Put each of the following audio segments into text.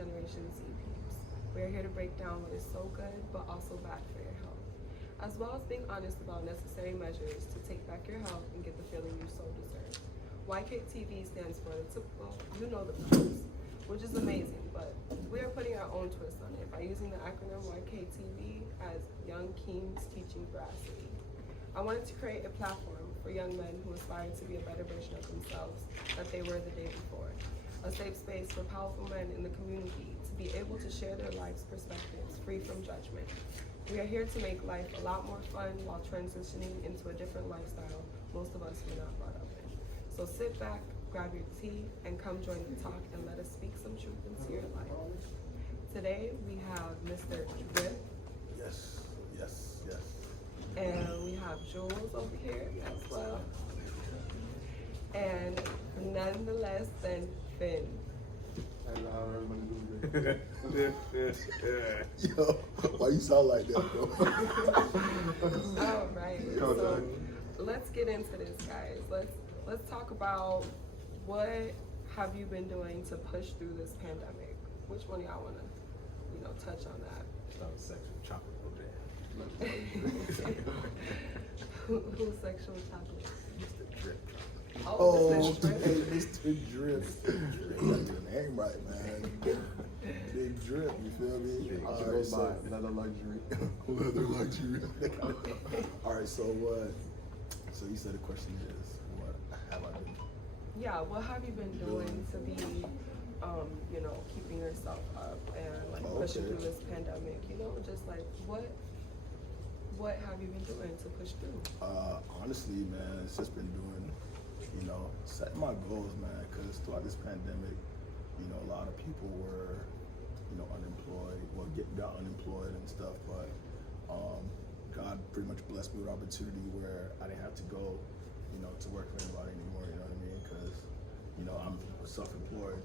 Generation Z peeps. We're here to break down what is so good but also bad for your health, as well as being honest about necessary measures to take back your health and get the feeling you so deserve. Yktv stands for the typical, you know the vibes, which is amazing, but we are putting our own twist on it by using the acronym YKTV as Young Kings Teaching Veracity. I wanted to create a platform for young men who aspire to be a better version of themselves that they were the day before. A safe space for powerful men in the community to be able to share their life's perspectives free from judgment. We are here to make life a lot more fun while transitioning into a different lifestyle most of us were not brought up in. So sit back, grab your tea, and come join the talk and let us speak some truth into your life. Today we have Mr. Drip. Yes, yes, yes. And we have Jules over here as well. And none the less than Finn. Yo, why you sound like that, bro? All right, so let's get into this, guys. Let's talk about what have you been doing to push through this pandemic. Which one of y'all wanna, touch on that? Sexual chocolate Who's sexual chocolate? Mr. Drip. Oh, Mr. Drip. Mr. Drip. Got your name right, man. Big Drip, you feel me? All right, so leather luxury. Leather luxury. All right, so what? So you said the question is, what have I been? Yeah, what have you been doing to be, keeping yourself up and pushing through this pandemic? Just like what have you been doing to push through? Honestly, man, it's just been doing, setting my goals, man. Because throughout this pandemic, a lot of people were, unemployed, got unemployed and stuff. But God pretty much blessed me with opportunity where I didn't have to go, to work for anybody anymore. You know what I mean? Because I'm self-employed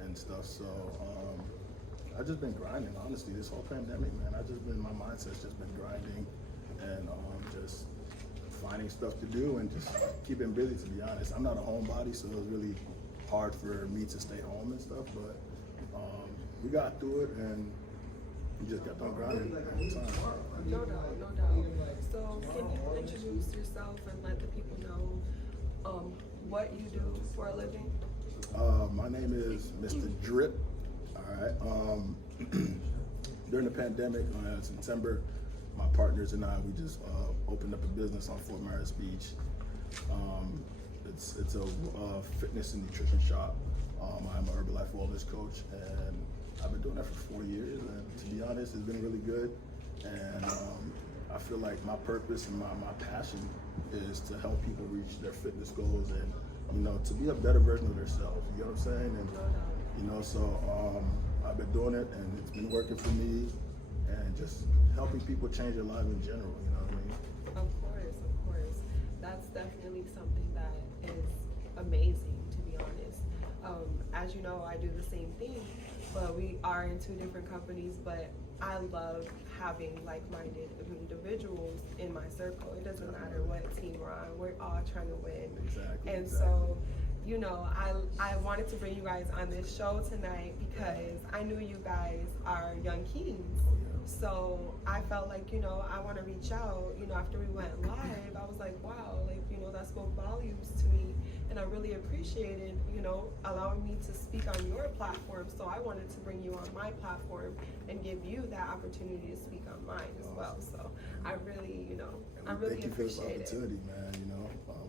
and stuff. So I've just been grinding. Honestly, this whole pandemic, man, my mindset's just been grinding and just finding stuff to do and just keeping busy. To be honest, I'm not a homebody, so it was really hard for me to stay home and stuff. But we got through it and we just kept on grinding all the time. No doubt, no doubt. So can you introduce yourself and let the people know what you do for a living? My name is Mr. Drip. All right. During the pandemic, in September, my partners and I, we just opened up a business on Fort Myers Beach. It's a fitness and nutrition shop. I'm an Herbalife wellness coach, and I've been doing that for 4 years. And to be honest, it's been really good. And I feel like my purpose and my passion is to help people reach their fitness goals and to be a better version of themselves. You know what I'm saying? And so I've been doing it, and it's been working for me, and just helping people change their life in general. You know what I mean? Of course. That's definitely something that is amazing, to be honest. As you know, I do the same thing, but we are in two different companies, but I love having like-minded individuals in my circle. It doesn't matter what team we're on, we're all trying to win. Exactly. And so, I wanted to bring you guys on this show tonight because I knew you guys are young kings. So I felt like, I want to reach out, after we went live, I was like, wow, that spoke volumes to me. And I really appreciated, allowing me to speak on your platform. So I wanted to bring you on my platform and give you that opportunity to speak on mine as well. So I really, I really appreciate it. Thank you for this opportunity, man.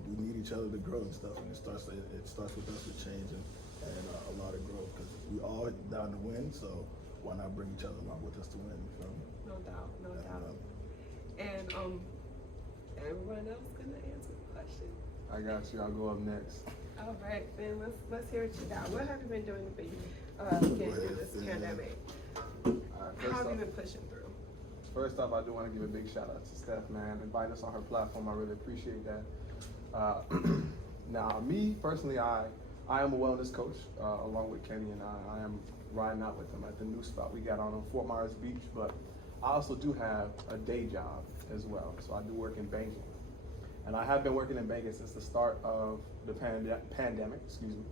We need each other to grow and stuff, and it starts with us with change and a lot of growth, because we all down to win. So why not bring each other along with us to win? You know? No doubt. And everyone else gonna answer the question. I got you. I'll go up next. All right, Finn. Let's hear what you got. What have you been doing to be getting through this pandemic? How have you been pushing through? First off, I do want to give a big shout out to Steph, man. Inviting us on her platform. I really appreciate that. Now, me personally, I am a wellness coach along with Kenny, and I am riding out with him at the new spot we got on Fort Myers Beach. But I also do have a day job as well, so I do work in banking, and I have been working in banking since the start of the pandemic. Excuse me.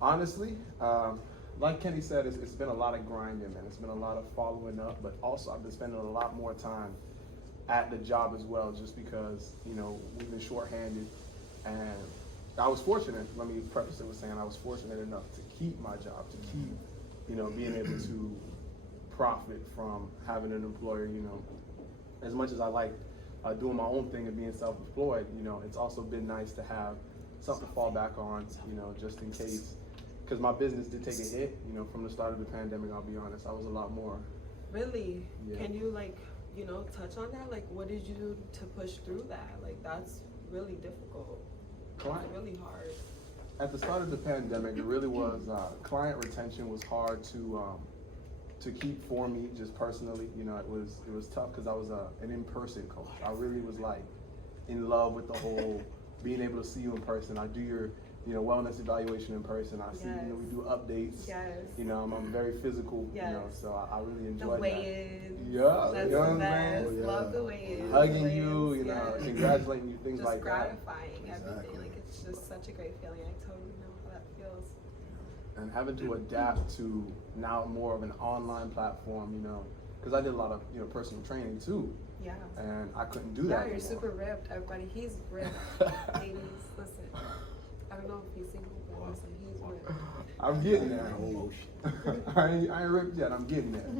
Honestly, like Kenny said, it's been a lot of grinding, man. It's been a lot of following up, but also I've been spending a lot more time at the job as well, just because, you know, we've been shorthanded. And I was fortunate, let me preface it with saying I was fortunate enough to keep my job, to keep, you know, being able to profit from having an employer. You know, as much as I like doing my own thing and being self-employed, you know, it's also been nice to have something to fall back on, you know, just in case. Because my business did take a hit, you know, from the start of the pandemic, I'll be honest. I was a lot more. Really? Yeah. Can you, like, you know, touch on that? Like, what did you do to push through that? Like, that's really difficult. Client. It's really hard. At the start of the pandemic, it really was, client retention was hard to keep for me, just personally. You know, it was tough because I was an in-person coach. I really was like in love with the whole being able to see you in person. I do your, you know, wellness evaluation in person. I see, you know, we do updates. Yes. You know, I'm very physical, Yes. you know, so I really The enjoyed that. weigh-ins. Yeah, That's you know the what I'm best. saying? Love the weigh-ins. Hugging you, you Yes. know, congratulating you, things Just like that. gratifying, everything. Exactly. Like, it's just such a great feeling. I totally know how that feels. And having to adapt to now more of an online platform, you know, because I did a lot of, you know, personal training too, Yeah. and I couldn't do Yeah, that you're anymore. super ripped, everybody. He's ripped. Ladies, listen. I don't know if he's single, but listen, he's ripped. I'm getting there. Oh, I ain't ripped yet. I'm getting there.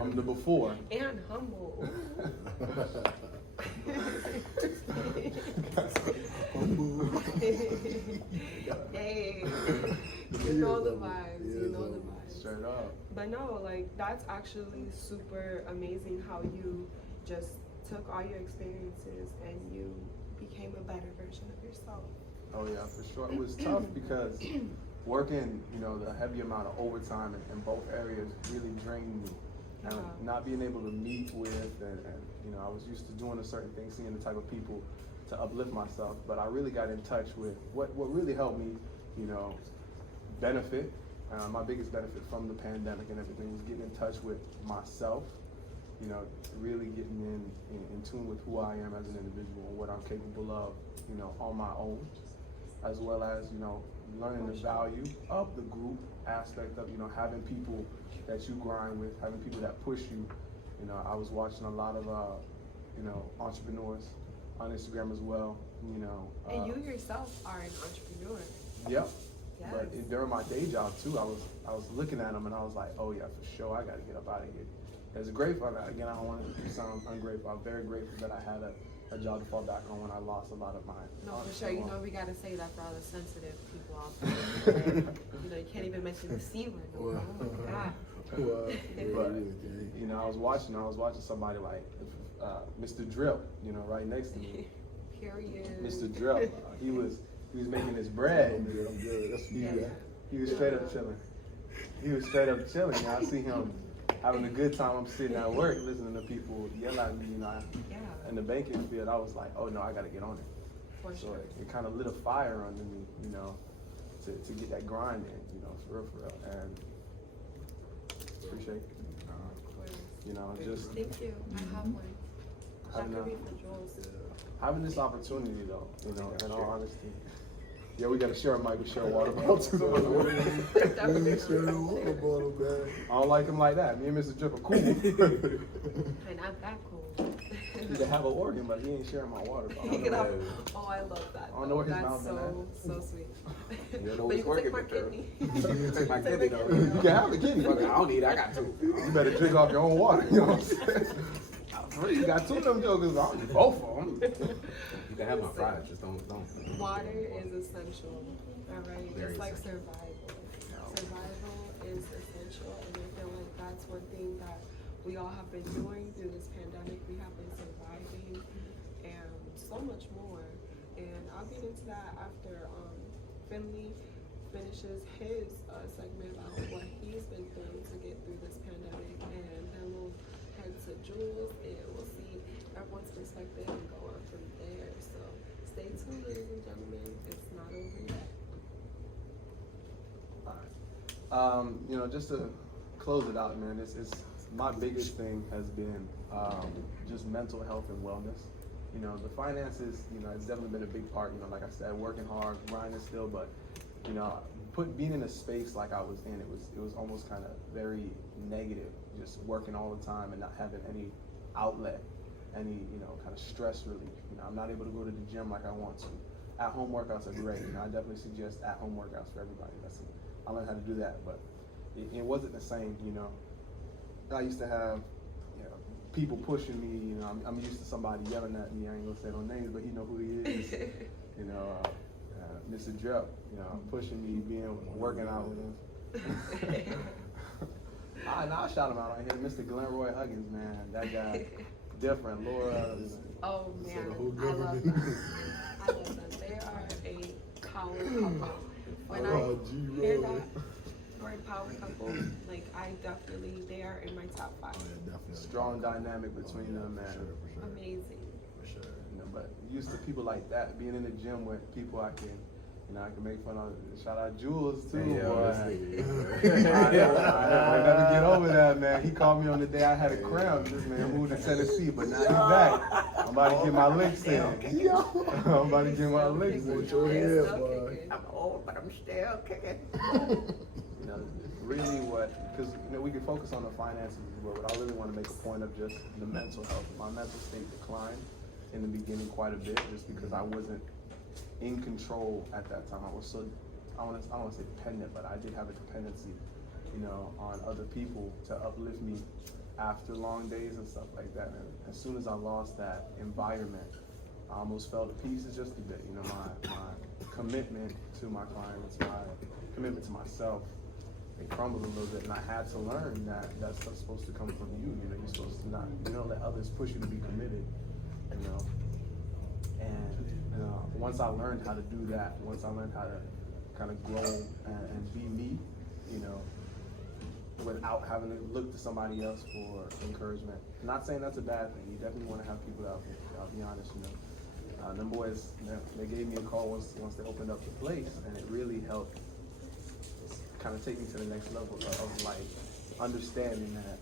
I'm the before. And humble. Hey, you know the vibes. You know the vibes. Straight up. But no, like, that's actually super amazing how you just took all your experiences and you became a better version of yourself. Oh yeah, for sure. It was tough because working, you know, the heavy amount of overtime in both areas really drained me. And not being able to meet with and, you know, I was used to doing a certain thing, seeing the type of people to uplift myself. But I really got in touch with what really helped me, you know, benefit. My biggest benefit from the pandemic and everything was getting in touch with myself, you know, really getting in tune with who I am as an individual and what I'm capable of, you know, on my own, as well as, you know, learning the value of the group aspect of, you know, having people that you grind with, having people that push you. You know, I was watching a lot of, you know, entrepreneurs on Instagram as well, you know. And you yourself are an entrepreneur. Yep. Yes. But during my day job too, I was looking at them and I was like, oh yeah, for sure, I got to get up out of here. It's grateful. Again, I don't want to sound ungrateful. I'm very grateful that I had a job to fall back on when I lost a lot of my. No, for sure. You know, we got to say that for all the sensitive people out there. You know, you can't even mention the C word. No more. Oh my God. But you know, I was watching somebody like Mr. Drip, you know, right next to me. Period. Mr. Drip, he was making his bread. I'm good. That's me. Yeah. He was straight up chilling. You know, I see him having a good time. I'm sitting at work listening to people yell at me, you know. Yeah. In the banking field, I was like, oh no, I got to get on it. For So sure. it kind of lit a fire under me, you know, to get that grind in, you know, for real. And appreciate, Of course. you know, just Thank you. I have one. That having, could be for Jules. having this opportunity though, you know, in all honesty. Yeah, we got to share a mic with share a water bottle too. Definitely. Share the water bottle, man. I don't like him like that. Me and Mr. Drip are cool. And not that cool. He can have an organ, but he ain't sharing my water You bottle. can have, oh, I love that. I don't know where his That's mouth so sweet. You know But you what's can take my working, kidney. Take my kidney though. You can have the kidney. Fuck it, I don't need it. I got two. You better drink off your own water. You know what I'm saying? You got two of them jokers. I don't need both of them. You can have my fries, just don't. Water is essential, all right? Very It's like essential. survival. Survival is essential, and I feel like that's one thing that we all have been doing through this pandemic. We have been surviving, and so much more. And I'll get into that after Finley finishes his segment about what he's been through to get through this pandemic, and then we'll head to Jules, and we'll see everyone's perspective and go on from there. So stay tuned, ladies and gentlemen. It's not over yet. You know, just to close it out, man, it's my biggest thing has been just mental health and wellness. You know, the finances, you know, it's definitely been a big part. You know, like I said, working hard, grinding still, but you know, being in a space like I was in, it was almost kind of very negative, just working all the time and not having any outlet, any, you know, kind of stress relief. You know, I'm not able to go to the gym like I want to. At-home workouts are great. You know, I definitely suggest at-home workouts for everybody. I learned how to do that, but it wasn't the same. You know, I used to have, you know, people pushing me. You know, I'm used to somebody yelling at me. I ain't gonna say no names, but he know who he is. You know, Mr. Drep, you know, pushing me, working out with him. I'll shout him out on here. Mr. Glenroy Huggins, man, that guy, different. Laura. Oh man, So I love them. I love them. They are a power couple. When I hear that word power couple, like they are in my top 5. Oh, yeah, definitely. Strong dynamic between them, man. For sure. Amazing. For sure. You know, but used to people like that, being in the gym with people I can make fun of. Shout out Jules too, boy. I never get over that, man. He called me on the day I had a cramp. This man moved to Tennessee, but now he's back. I'm about to get my licks in. I'm about to get my licks in. With your head, boy. I'm old, but I'm still kicking. You know, really because we can focus on the finances as well, but I really want to make a point of just the mental health. My mental state declined in the beginning quite a bit, just because I wasn't in control at that time. I was so, I don't want to say dependent, but I did have a dependency, you know, on other people to uplift me after long days and stuff like that. And as soon as I lost that environment, I almost fell to pieces just a bit. You know, my commitment to my clients, my commitment to myself, it crumbled a little bit, and I had to learn that that stuff's supposed to come from you. You know, you're supposed to you don't let others push you to be committed. You know, and once I learned how to do that, once I learned how to kind of grow and be me, you know, without having to look to somebody else for encouragement. I'm not saying that's a bad thing. You definitely want to have people out there. I'll be honest, you know. Them boys, they gave me a call once they opened up the place, and it really helped kind of take me to the next level of like understanding that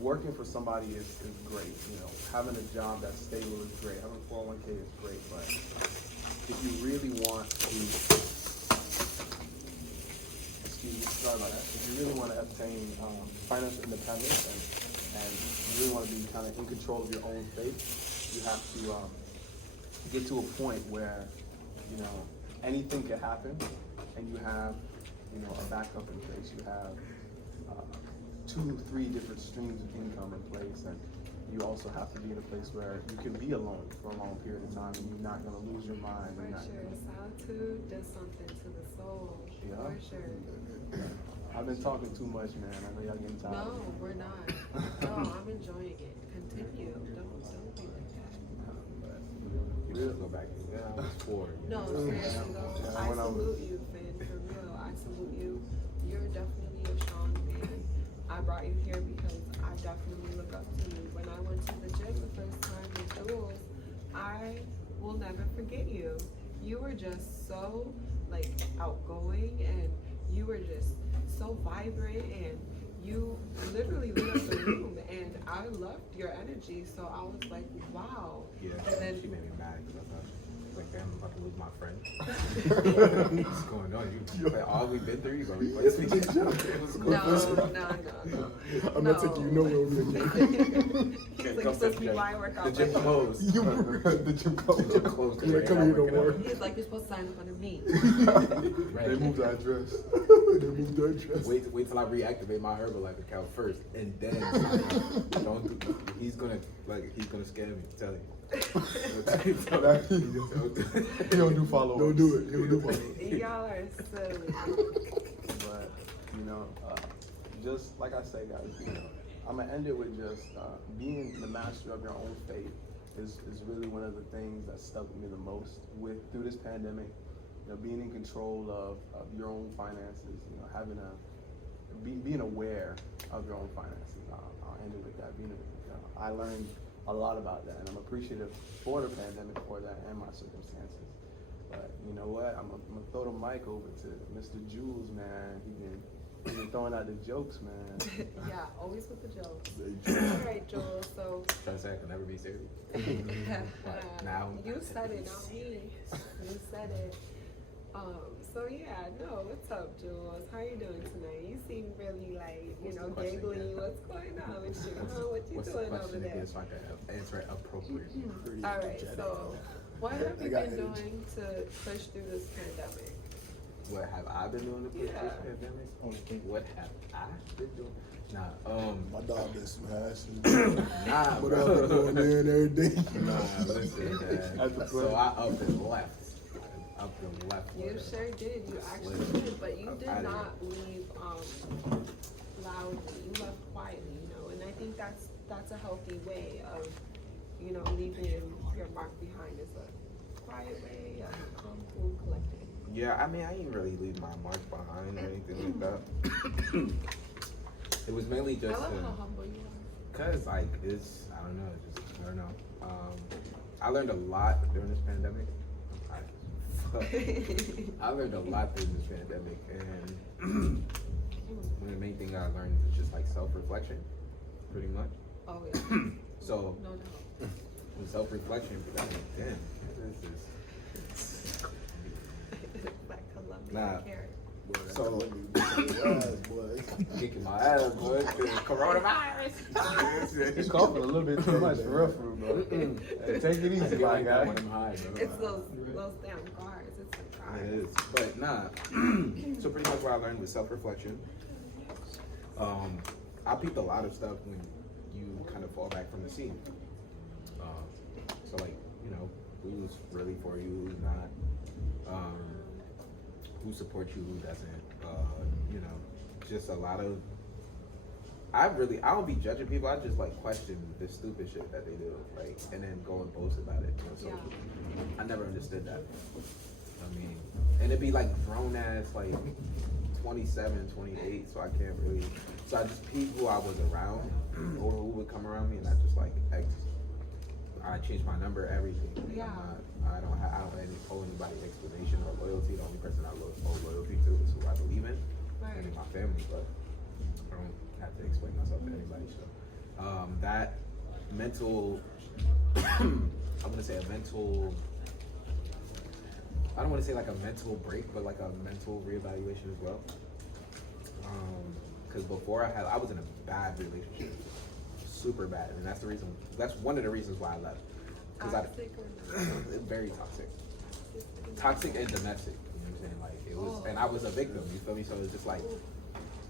working for somebody is great. You know, having a job that's stable is great. Having a 401k is great, but if you really want to, sorry about that. If you really want to obtain financial independence and you really want to be kind of in control of your own fate, you have to get to a point where, you know, anything can happen, and you have, you know, a backup in place. You have 2-3 different streams of income in place, and you also have to be in a place where you can be alone for a long period of time, and you're not going to lose your mind. For sure, solitude does something to the soul. Yeah. For sure. I've been talking too much, man. I know y'all getting tired. No, we're not. No, I'm enjoying it. Continue. Don't be like that. You should go back. Yeah, I was 4. No, seriously though. Yeah, I when I was- salute you, Finn, for real. I salute you. You're definitely a strong man. I brought you here because I definitely look up to you. When I went to the gym the first time with Jules, I will never forget you. You were just so like outgoing, and you were just so vibrant, and you literally lit up the room, and I loved your energy. So I was like, wow. Yeah, And then she made me mad because I thought, like, damn, I'm about to lose my friend. What's going on? Like, all we've been through, you gonna replace me? What's going on? No. I'm not taking you nowhere with me. He's like, you're supposed to be my workout. The gym closed. The gym closed. The gym closed. You ain't coming here no more. He's like, you're supposed to sign up under me. They moved the address. They moved the address. Wait till I reactivate my Herbalife account first, and then he's gonna scam me. Tell him. He don't do follow-ups. Don't do it. He'll do it. Y'all are silly. But, you know, just like I say, guys, you know, I'm gonna end it with just being the master of your own fate is really one of the things that stuck with me the most through this pandemic. You know, being in control of your own finances. You know, being aware of your own finances. I'll end it with that. I learned a lot about that, and I'm appreciative for the pandemic for that and my circumstances. But you know what? I'm gonna throw the mic over to Mr. Jules, man. He's been throwing out the jokes, man. Yeah, always with the jokes. All right, Joel. So Trying to say I can never be serious. Now you said it, not me. You said it. So yeah, no, what's up, Jules? How you doing tonight? You seem really like, What's the question giggly. again? What's going on with you? Huh? What you What's the doing over question there? again so I can answer it appropriately? Pretty All right, energetic. so what have I you got been energy. doing to push through this pandemic? What have I been doing to push Yeah. this pandemic? What have I been doing? Nah, My dog been smashing. nah, But bro. I've been going there and everything. Nah, listen, man. At the So play. I up and left. Up and left. You with it. sure did. You actually Listen, did, but you did I did. not leave loudly. You left quietly, and I think that's a healthy way of, leaving your mark behind. Is a quiet way of calm, cool, collected. Yeah, I mean, I didn't really leave my mark behind or anything like that. It was mainly I just love how humble you are. cause like I don't know. I learned a lot during this pandemic. I learned a lot during this pandemic, and one of the main things I learned is just like self-reflection, pretty much. Oh yeah. So No doubt. with self-reflection, I mean, damn, this is Like Colombian Nah. carrot. Boy, So- let me beat your ass, boy. kicking my ass, boy. Coronavirus. You're coughing a little bit too much for real, bro. Hey, take it easy, my guy. When I'm high, bro. It's those damn guards. It's the guards. It is. But nah. So pretty much what I learned was self-reflection. I peeped a lot of stuff when you kind of fall back from the scene. So like, who's really for you, who's not, who supports you, who doesn't, just a lot of, I don't be judging people, I just like question the stupid shit that they do, like, and then go and post about it, so I never understood that. I mean, and it'd be like grown ass, like 27, 28, so I can't really, so I just peep who I was around, or who would come around me, and I just like, I changed my number, everything. Yeah. I don't owe anybody explanation or loyalty. The only person I owe loyalty to is who I believe in, Right. and my family, but I don't have to explain myself to anybody, so. That mental, I'm gonna say a mental, I don't want to say like a mental break, but like a mental reevaluation as well. Because before I was in a bad relationship, super bad, and that's one of the reasons why I left. Toxic or not? Very toxic and domestic. You know what I'm saying? Like it was, and I was a victim. You feel me? So it's just like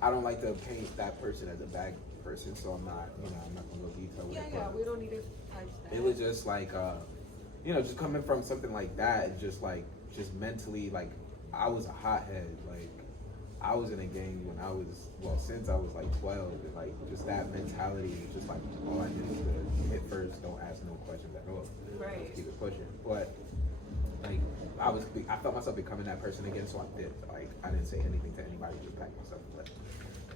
I don't like to paint that person as a bad person, so I'm not gonna go detail with it. Yeah, but we don't need to touch that. it was just like, just coming from something like that, just mentally, like, I was a hothead. Like, I was in a gang when since I was like 12, and like, just that mentality was just like, all I did was hit first, don't ask no questions at all. Right. Just keep it pushing. But, like, I felt myself becoming that person again, so I did. Like, I didn't say anything to anybody, just packed myself up.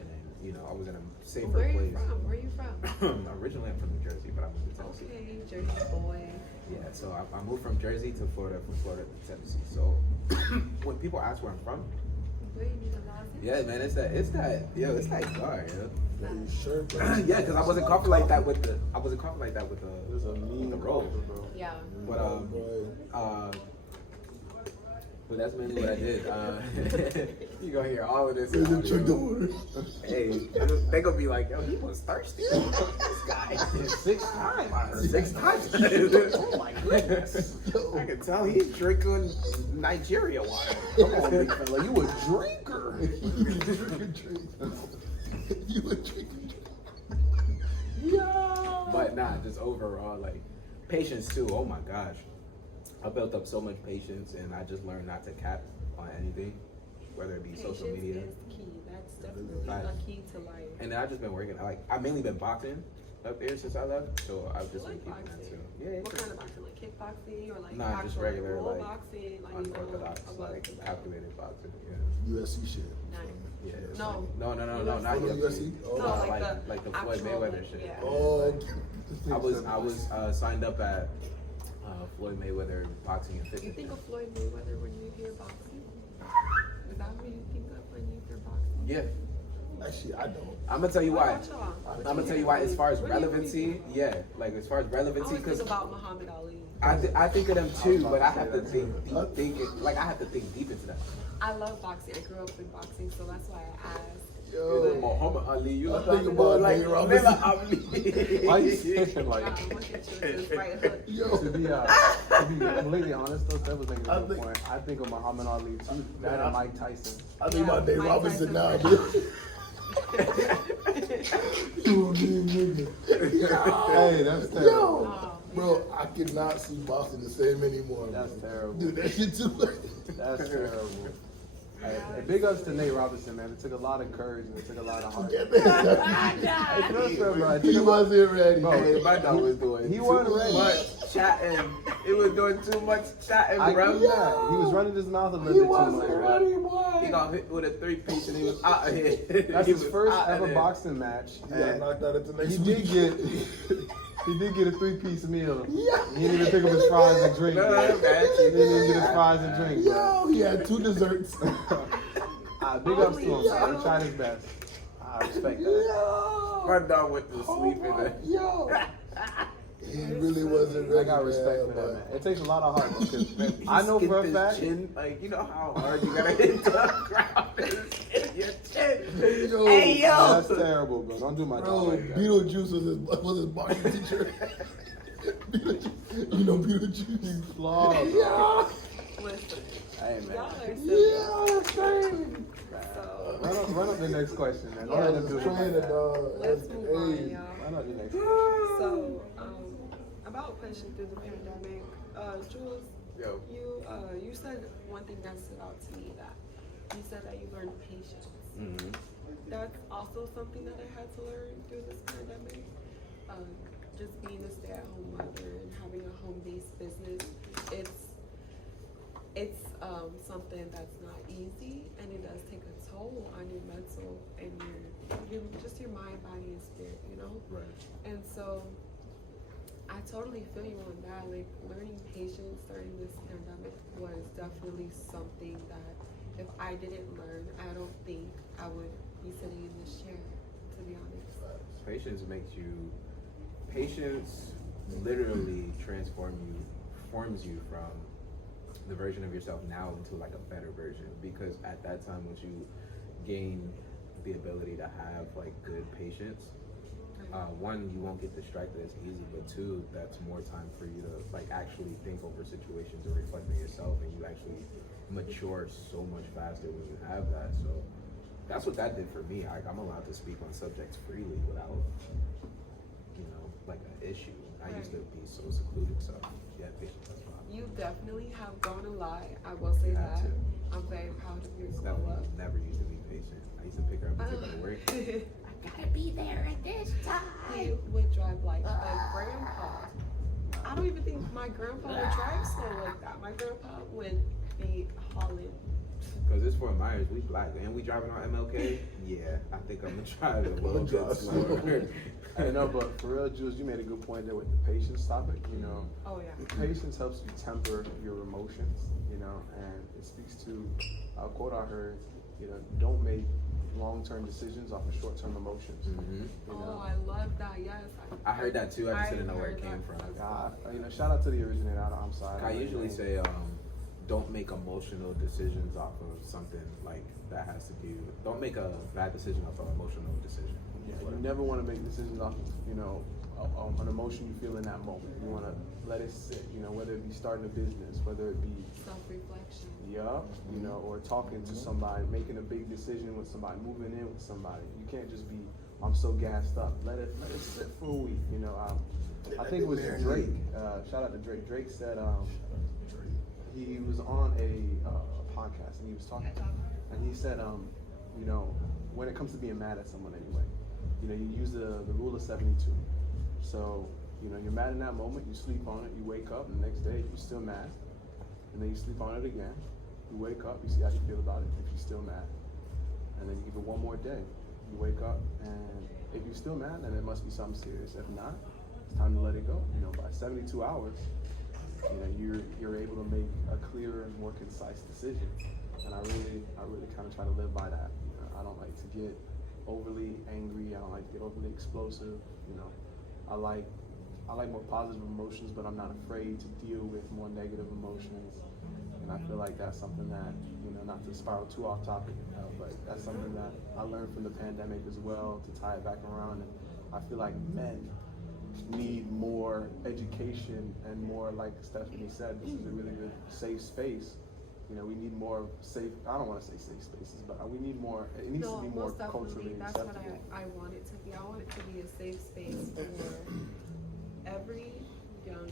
And then, I was in a safer Where are you place. from? Where are you from? Originally, I'm from New Jersey, but I moved to Tennessee. Okay, Jersey boy. Yeah, so I moved from Jersey to Florida, from Florida to Tennessee. So when people ask where I'm from, Where you need a license? yeah, man, it's that guard, yo. Are you sure, bro? Yeah, because I wasn't coughing like that with the There's a mean the roll. culture, bro. Yeah. But Boy. but that's mainly what I did. You gonna hear all of this. There's in a trick audio. door. Hey, they gonna be like, yo, he was thirsty. This guy. 6 times. I heard 6 that. times. Oh my goodness. I can tell he's drinking Nigeria water. Come on, big fella. You a drinker. You a drinking. Yeah. But nah, just overall, like, patience too. Oh my gosh. I built up so much patience, and I just learned not to cap on anything, whether it be social media. Patience is key. That's definitely Right. a key to life. And then I've just been working. I've mainly been boxing up there since I left, so I've just You been like keeping that boxing? too. Yeah, What kind of boxing? Like kickboxing or like Nah, just actual, regular, like, like, boxing? Like unorthodox, you know, like calculated boxing. Yeah. USC shit. Nice. Yeah. No. No, not Oh, no, UFC. UFC? Oh. No, like the Floyd actual, Mayweather like, shit. yeah. Oh, I was signed up at Floyd Mayweather Boxing and You Fitness. think of Floyd Mayweather when you hear boxing? Is that what you think of when you hear boxing? Yeah. Actually, I don't. I'm gonna tell you What why. about y'all? I'm gonna tell you why. As far as What do you relevancy, yeah, like as far as I relevancy, always because think about Muhammad Ali. I think of them too, but I have to that think deep. I have to think deep into that. I love boxing. I grew up in boxing, so that's why I asked. Yo, Muhammad Ali, you I look think like about like Nate Robinson. Nella Ali. Why you saying Yeah, like? I'm looking at you with this right hook. yo. To be completely honest, though, Steph was making a good point. I think of Muhammad Ali too. That and Mike Tyson. I think about Nate Mike Robinson now, Tyson. dude. You a mean nigga. Hey, that's terrible. Yo, Oh, bro, I cannot see boxing the same anymore. That's terrible. Dude, that shit too late. That's terrible. Hey, big ups to Nate Robinson, man. It took a lot of courage and it took a lot of heart. He wasn't ready. Bro, Hey, my dog was doing He too wasn't ready. much chatting. It was doing too much chatting, I bro. get that. He was running his mouth a little He bit too wasn't much. ready, boy. He got hit with a 3-piece and he was out of here. That's He his was first out of ever there. boxing match. He got knocked out at the next He week. did get he did get a 3-piece meal. Yeah. He didn't even pick up his fries and drink. No, He man, didn't even get his fries and drink. Yo, he had 2 desserts. Big ups to him. Yo. He tried his best. I respect that. Yo. My dog went to Oh sleep in my- there. Yo. He really wasn't ready. I got respect for that, man. It takes a lot of heart because I know for a His fact. chin, like, you know how hard you gotta hit the ground and hit your chin. Yo. Hey, yo. That's terrible, bro. Don't do my dog Bro, like that. Beetlejuice was his boxing teacher. Beetlejuice. You know Beetlejuice? Flawed, bro. Yeah. Listen, Hey, y'all man. are silly. Yeah, that's crazy. So Run up the next question, man. Don't Yeah, let him do Trainer, it. dog. let's move on, Hey. y'all. Run up the next question. So, about pushing through the pandemic, Jules, Yo. you said one thing that stood out to me, that you said that you learned patience. Mm-hmm. That's also something that I had to learn through this pandemic. Just being a stay-at-home mother and having a home-based business, it's something that's not easy, and it does take a toll on your mental and your just your mind, body, and spirit, you know. Right. And so I totally feel you on that. Like, learning patience during this pandemic was definitely something that if I didn't learn, I don't think I would be sitting in this chair, to be honest. Patience literally forms you from the version of yourself now into like a better version, because at that time, once you gain the ability to have like good patience, one, you won't get distracted as easy, but two, that's more time for you to like actually think over situations and reflect on yourself, and you actually mature so much faster when you have that. So that's what that did for me. I'm allowed to speak on subjects freely without, like an issue. I used to be so secluded, so yeah, patience, that's fine. You definitely have grown a lot. I will say You have that. to. I'm very proud of your Steph glow up. never used to be patient. I used to pick her up and take her to work. Gotta be there at this time. He would drive like a grandpa. I don't even think my grandpa would drive slow like that. My grandpa would be hauling. Because it's Fort Myers, we black, and we driving on MLK. Yeah, I think I'm gonna drive a little bit slower. I know, but for real, Jules, you made a good point there with the patience topic. You know, Oh yeah. patience helps you temper your emotions. You know, and it speaks to a quote I heard. You know, don't make long-term decisions off of short-term emotions. Mm-hmm. You Oh, know, I love that. Yes. I heard that too. I just didn't know where it heard came that. from. you know, shout out to the originator. I'm sorry. I usually say, don't make emotional decisions off of something like that has to do. Don't make a bad decision off of an emotional decision. Yeah, you never want to make decisions off of, you know, an emotion you feel in that moment. You want to let it sit, you know, whether it be starting a business, whether it be, Self-reflection. you know, or talking to somebody, making a big decision with somebody, moving in with somebody. You can't just be, I'm so gassed up. Let it sit for a week, you know. I think it was Drake, shout out to Drake. Drake said, he was on a podcast and he was talking, and he said, you know, when it comes to being mad at someone anyway, you know, you use the rule of 72. So, you know, you're mad in that moment, you sleep on it, you wake up, and the next day you're still mad, and then you sleep on it again, you wake up, you see how you feel about it, if you're still mad, and then you give it one more day, you wake up, and if you're still mad, then it must be something serious. If not, it's time to let it go. You know, by 72 hours, you know, you're able to make a clearer and more concise decision. And I really kind of try to live by that. You know, I don't like to get overly angry. I don't like to get overly explosive. You know, I like more positive emotions, but I'm not afraid to deal with more negative emotions. And I feel like that's something that, you know, not to spiral too off topic, but that's something that I learned from the pandemic as well, to tie it back around. And I feel like men need more education and more, like Stephanie said, this is a really good safe space. You know, we need more safe, I don't want to say safe spaces, but we need more, it needs to be more most culturally definitely. acceptable. That's what I want it to be. I want it to be a safe space for every young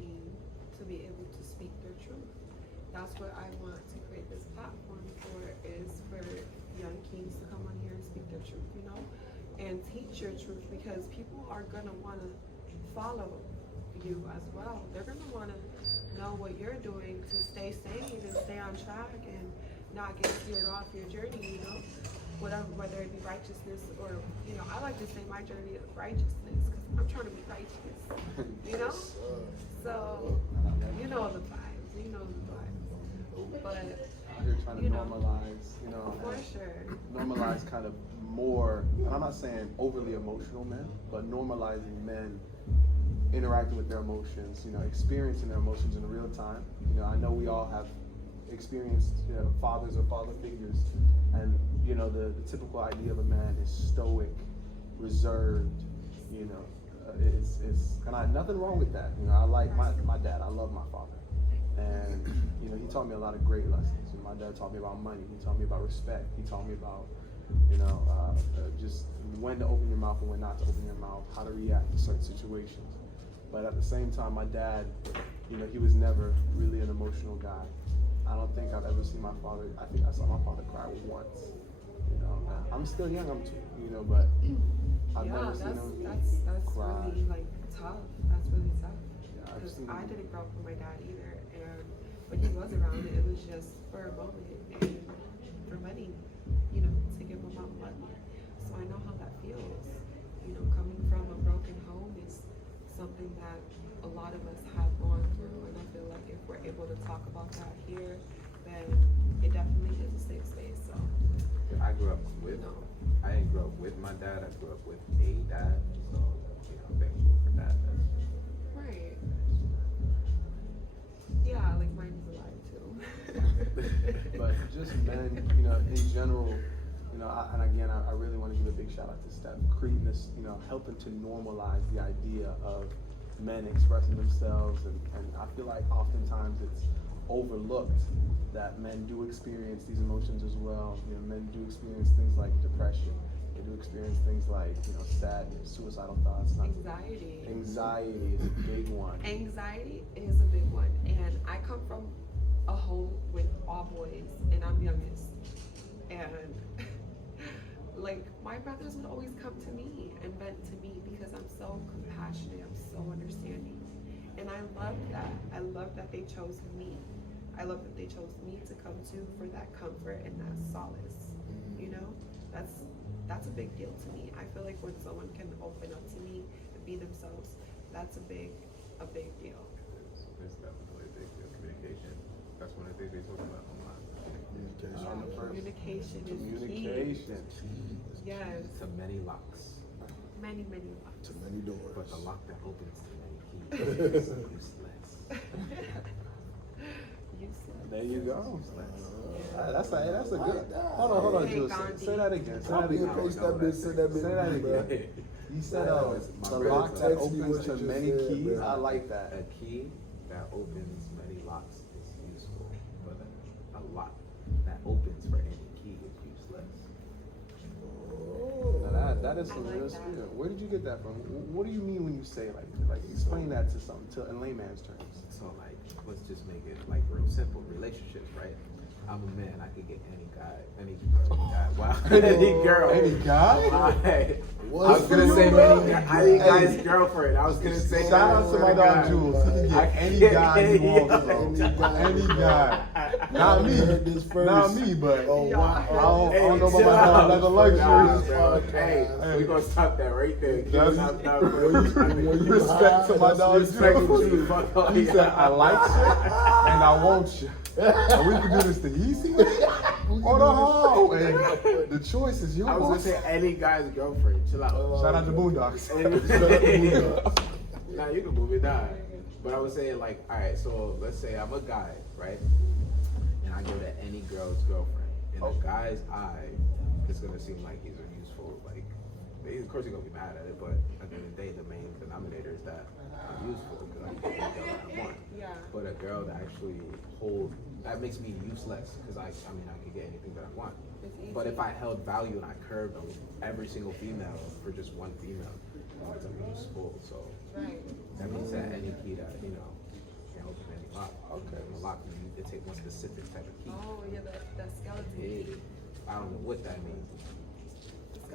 king to be able to speak their truth. That's what I want to create this platform for, is for young kings to come on here and speak their truth, you know, and teach your truth, because people are gonna wanna follow you as well. They're gonna wanna know what you're doing to stay sane and stay on track and not get steered off your journey, you know, whether it be righteousness or, you know, I like to say my journey is righteousness, because I'm trying to be righteous, you know. So you know the vibes, but Out here trying to you know, normalize, you know, for and sure. normalize kind of more, and I'm not saying overly emotional men, but normalizing men interacting with their emotions, you know, experiencing their emotions in real time. You know, I know we all have experienced, you know, fathers or father figures, and you know, the typical idea of a man is stoic, reserved, you know, and I nothing wrong with that. You know, I like my dad. I love my father, and you know, he taught me a lot of great lessons. You know, my dad taught me about money. He taught me about respect. He taught me about, you know, just when to open your mouth and when not to open your mouth, how to react to certain situations. But at the same time, my dad, you know, he was never really an emotional guy. I don't think I've ever seen my father. I think I saw my father cry once. You know, I'm still young. I'm 2. You know, but I've never seen him that's cry. really like tough. That's really tough. Yeah, I've Because seen I him. didn't grow up with my dad either, and when he was around, it was just for a moment and for money, you know, to give my mom money. So I know how that feels. You know, coming from a broken home is something that a lot of us have gone through, and I feel like if we're able to talk about that here, then it definitely is a safe space. So I grew up with, No. I didn't grow up with my dad, I grew up with a dad, so, you know, thankful for that. right. Yeah, like mine is alive too. But just men, you know, in general, you know, and again, I really want to give a big shout out to Steph, creating this, you know, helping to normalize the idea of men expressing themselves, and I feel like oftentimes it's overlooked that men do experience these emotions as well. You know, men do experience things like depression. They do experience things like, you know, sadness, suicidal thoughts. Anxiety. Anxiety is a big one. Anxiety is a big one, and I come from a home with all boys, and I'm youngest, and like my brothers would always come to me and vent to me because I'm so compassionate, I'm so understanding, and I love that. I love that they chose me. I love that they chose me to come to for that comfort and that solace. You know, that's a big deal to me. I feel like when someone can open up to me and be themselves, that's a big deal. It's definitely a big deal. Communication. That's one of the things they talk about online. Communication. On the first. Communication is Communication. key. Yes, To many locks, many locks. To many doors. but the lock that opens to many keys is useless. Useless. There you go. Yeah. That's a I good. like that. Hold on, Hey, Jules. Gandhi. Say that again. Say that Copy and again. paste that bitch, send that bitch. Say that bro. again. You said My the brother lock that texted me opens what to you just many said, keys. bro. I like that. A key that opens many locks is useful, but a lock that opens for any key is useless. Now that is some I like real that. spirit. Where did you get that from? What do you mean when you say like explain that to in layman's terms? So like, let's just make it like real simple. Relationships, right? I'm a man. I could get any guy, any guy. Wow, any girl, Any guy? I What's was gonna for say you, bro? any guy's girlfriend. I was gonna say Shout out to my dog Jules. He can I get any get guy he any wants, guy. bro. Any guy. Any guy. Not me. Heard this first. Not me, but Oh, wow. I don't know about my dog. That's a luxury. Hey, we gonna stop that right there. That's- When you Respect to my high, dog. Respect to you. Fuck all He said, y'all. I like you and I want you. And we can do this the easy way or the hard way. The choice is yours. I was gonna say any guy's girlfriend. Chill out. Shout out to Boondocks. Nah, you can move it down. But I was saying, like, all right, so let's say I'm a guy, right? And I go to any girl's girlfriend. In a guy's eye, it's gonna seem like he's a useful, like, of course he's gonna be mad at it, but at the end of the day, the main denominator is that I'm useful because I can get the girl that I want. Yeah. But a girl that actually that makes me useless because I mean, I can get anything that I want. It's easy. But if I held value and I curved on every single female for just one female, it's unuseful. So Right. that means that any key that, can open any lock. Okay. A lock, you need to take one specific type of key. Oh, yeah, that skeleton Yeah. key. I don't know what that means.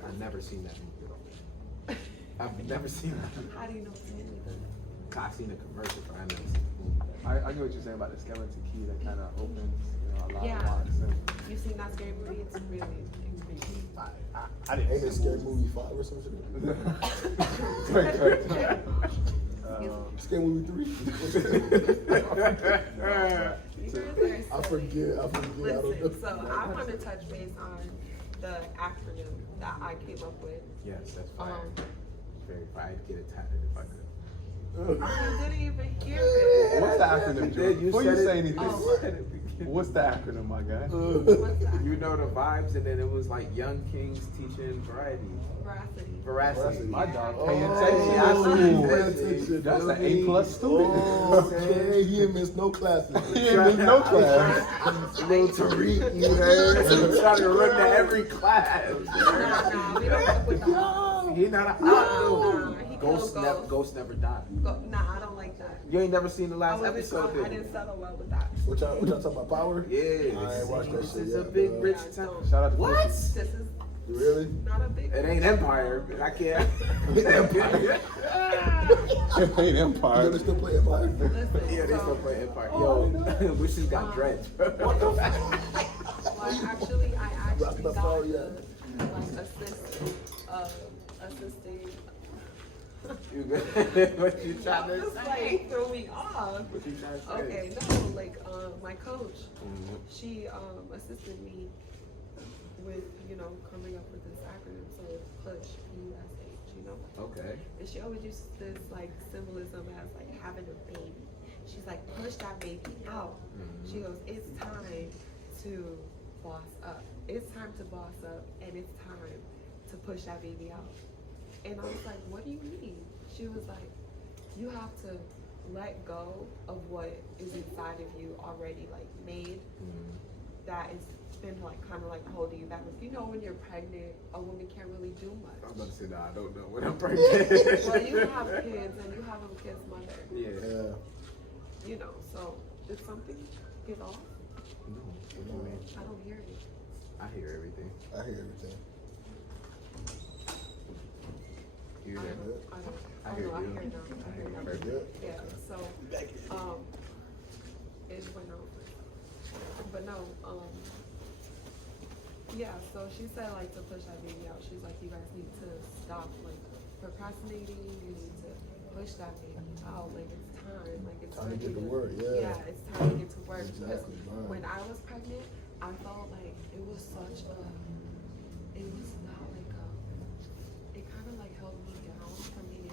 I've never seen that movie though. I've never seen that. How do you know it's a movie then? I've seen a commercial, but I've never seen the movie. I get what you're saying about the skeleton key that kind of opens, a lot Yeah. of locks. And You've seen that scary movie? It's really creepy. I didn't Ain't it Scary Movie 5 or some shit? Scary Movie 3? You guys are I forget. I don't Listen, know. so I want to touch base on the acronym that I came up with. Yes, that's fine. Um, Very fine. I'd get it tatted if I could. You didn't even hear it. what's the acronym, Joe? You Before said you it. say anything, Oh. what's the acronym, my guy? What's that? You know the vibes, and then it was like young kings teaching variety. Veracity. Veracity. My dog Oh, paying pay attention. attention. That's an A+ student. Okay, he ain't missed no classes. He ain't missed no class. Little Tariq, you heard? I'm trying to run to every class. Nah, we don't fuck with that. He not a Nah, he Ghost killed never, Ghost. Ghost never died. Nah, I don't like that. You ain't never seen the I last wasn't. episode, I did you? didn't settle well with that. What y'all talking about? Power? Yeah, I ain't watched that this shit is a yet, big bro. rich Yeah, town. don't. Shout out to What? This is Really? not a big. It ain't Empire. I can't. It ain't You Empire. know they still play Empire? Listen, Yeah, they so- still play Empire. Yo, Wishes got dreads. What the fuck? Well, I actually Rock got the the flower, yeah. assisting. You good? What you trying to Just say? like threw me off. What you trying to say? Okay, no, like my coach, Mhm. she assisted me with coming up with this acronym. So it's PUSH, PUSH, Okay. And she always uses this like symbolism as like having a baby. She's like, push that baby out. Mhm. She goes, it's time to boss up. It's time to boss up, and it's time to push that baby out. And I was like, what do you mean? She was like, you have to let go of what is inside of you already like made Mhm. that is been like kind of like holding you back. When you're pregnant, a woman can't really do I was about much. to say, nah, I don't know when I'm pregnant. Well, you have kids and you have a kid's mother. Yeah. Yeah. So did something get off? No, what do you mean? I don't hear it. I hear everything. I hear everything. You I hear don't. that? I don't. I Oh, hear no, I you. hear now. I hear now. Perfect. Good? Yeah. Okay. So Back here. it went over. But no. Yeah. So she said like to push that baby out. She's like, you guys need to stop like procrastinating. You need to push that baby out. Like it's time. Like it's Time to ready get to work, yeah. Yeah. It's time to get to work. Exactly, Because right. when I was pregnant, I felt like it was such a. It was not like a. It kind of like held me down from being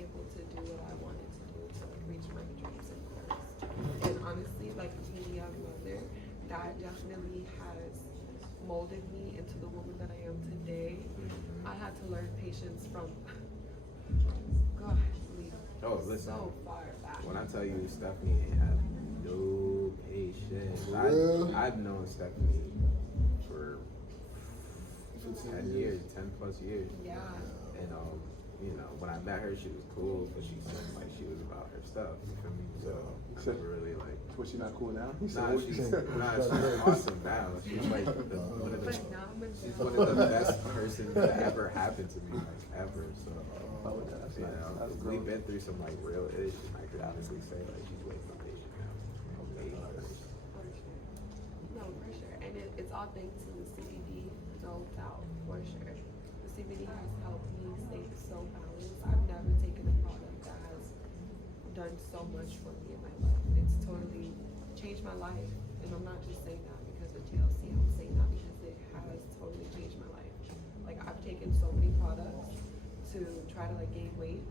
able to do what I wanted to do to like reach my dreams and goals. And honestly, like being a young mother, that definitely has molded me into the woman that I am today. I had to learn patience from. God, Lee, Oh, listen. so far back. When I tell you Stephanie ain't have no patience, For real? I've known Stephanie for 15 10 years, 10 plus years. Yeah. And when I met her, she was cool, but she seemed like she was about her stuff. You feel me? So I never really like. Was she not cool now? He said, Nah, what she's you said? awesome now. She's like one of the But now I'm she's one of the best persons that ever happened to me, like ever. So Oh, yeah, that's you nice. know, That's we've growth. been through some like real issues. I could honestly say like she's way more patient now. Way more patient. it's all thanks to the CBD, no doubt, for sure. The CBD has helped me stay so balanced. I've never taken a product that has done so much for me in my life. It's totally changed my life, and I'm not just saying that because of TLC. I'm saying that because it has totally changed my life. Like, I've taken so many products to try to like gain weight,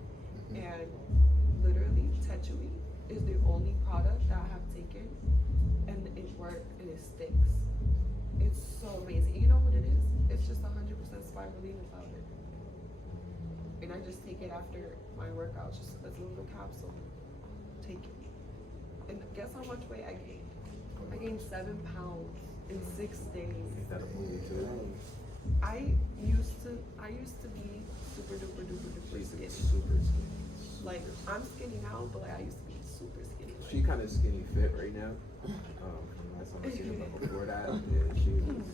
and literally Tetui is the only product that I have taken, and it works and it sticks. It's so amazing. You know what it is? It's just 100% spirulina powder, and I just take it after my workouts, just as a little capsule. Take it, and guess how much weight I gained? I gained 7 pounds in 6 days. That'll move you too. I used to be super duper She's skinny. super skinny. Like, I'm skinny now, but like I used to be super skinny. Like, She kind of skinny fit right now. From last time I seen her, but before that, yeah, she was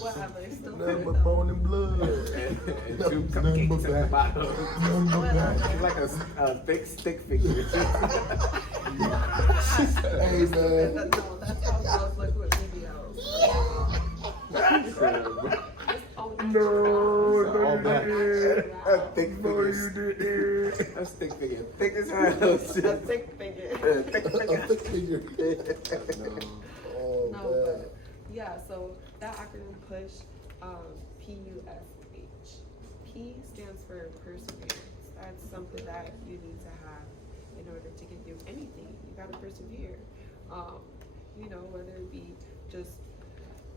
whatever, it's still Nothing good but though. bone and blood. and two Nothing but cupcakes at the fat. bottom. Nothing but fat. She's like a thick stick figure. Hey man. That's how girls look with BBLs. No, all back. A thick No, you figure. didn't. A stick figure. Thick as hell. A thick figure. Thick A figure. thick figure. No. Oh No, man. but yeah, so that acronym PUSH, PUSH. P stands for perseverance. That's something that you need to have in order to get through anything. You gotta persevere. You know, whether it be just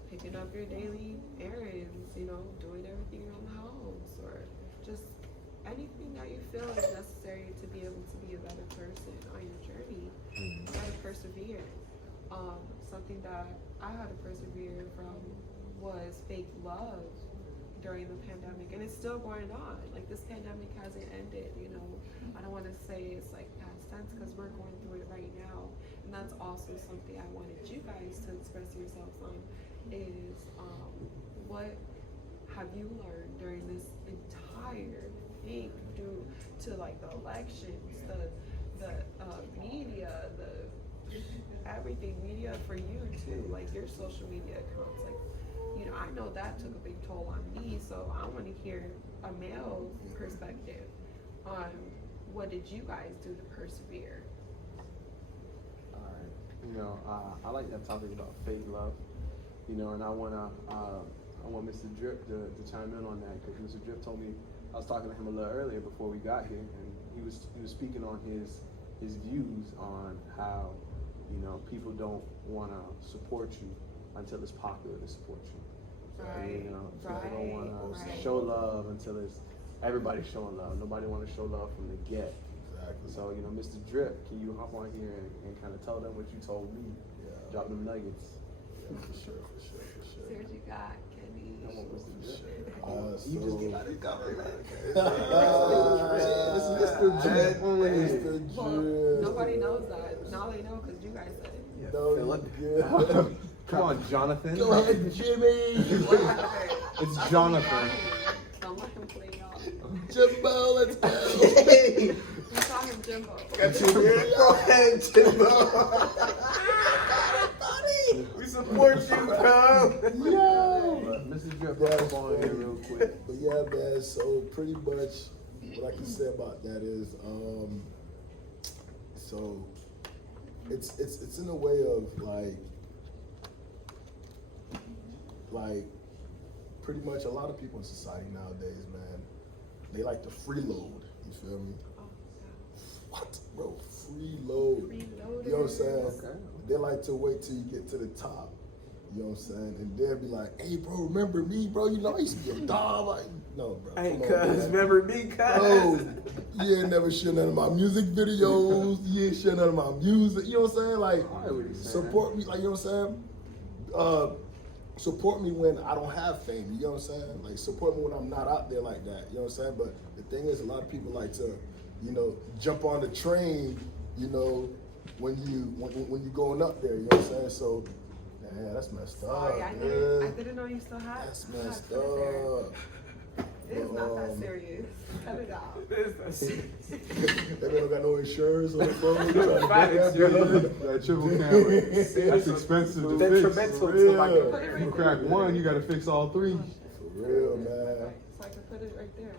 picking up your daily errands, you know, doing everything around the house, or just anything that you feel is necessary to be able to be a better person on your journey. You gotta persevere. Something that I had to persevere from was fake love during the pandemic, and it's still going on. Like, this pandemic hasn't ended, you know. I don't want to say it's like past tense because we're going through it right now, and that's also something I wanted you guys to express yourselves on. Is what have you learned during this entire thing due to like the elections, the media, the everything media for you too, like your social media accounts. Like, you know, I know that took a big toll on me, so I want to hear a male perspective on what did you guys do to persevere. All right. You know, I like that topic about fake love. You know, and I want Mr. Drip to chime in on that, because Mr. Drip told me, I was talking to him a little earlier before we got here, and he was speaking on his views on how, you know, people don't want to support you until it's popular to support you. Right. You know, Right. people don't want to Right. show love until it's everybody's showing love. Nobody want to show love from the get. Exactly. So, you know, Mr. Drip, can you hop on here and kind of tell them what you told me? Yeah. Drop them nuggets. Yeah, for sure. So what you got, Kenny? I want Mr. Drip. So, You just get out of government. This is Mr. Drip. Mr. Well, Drip. nobody knows that. Now they know because you guys said it. No, Philip. good. Come on, Jonathan. Go ahead, Jimmy. Whatever. It's Jonathan. Don't let him play y'all. Jimbo, let's go. We call him Jimbo. Got you here. Go ahead, Jimbo. We support you, bro. Yo. Mr. Drip, Yeah. hop on here real quick. But yeah, man. So pretty much, what I can say about that is, so it's in a way of like pretty much a lot of people in society nowadays, man, they like to freeload. You feel me? What, bro? Freeload. You know what I'm saying? Okay. They like to wait till you get to the top. You know what I'm saying? And they'll be like, "Hey, bro, remember me, bro? You know I used to be a dog." Like, no, bro. Hey, come on, cuz, man. remember me, cuz? Bro, you ain't never share none of my music videos. You ain't share none of my music. You know what I'm saying? Like, I know what he's saying. support me. Like, you know what I'm saying? Support me when I don't have fame. You know what I'm saying? Like, support me when I'm not out there like that. You know what I'm saying? But the thing is, a lot of people like to, you know, jump on the train. You know, when you going up there. You know what I'm saying? So, man, that's messed Sorry, up. I man. didn't know you still had. That's had messed foot there. up. It's not that serious. Cut it out. They don't got no insurance on the phone. That triple camera. That's expensive to fix. Detrimental For to my real. Put it You right crack there. one, you gotta fix all three. For real, man. So I can put it right there.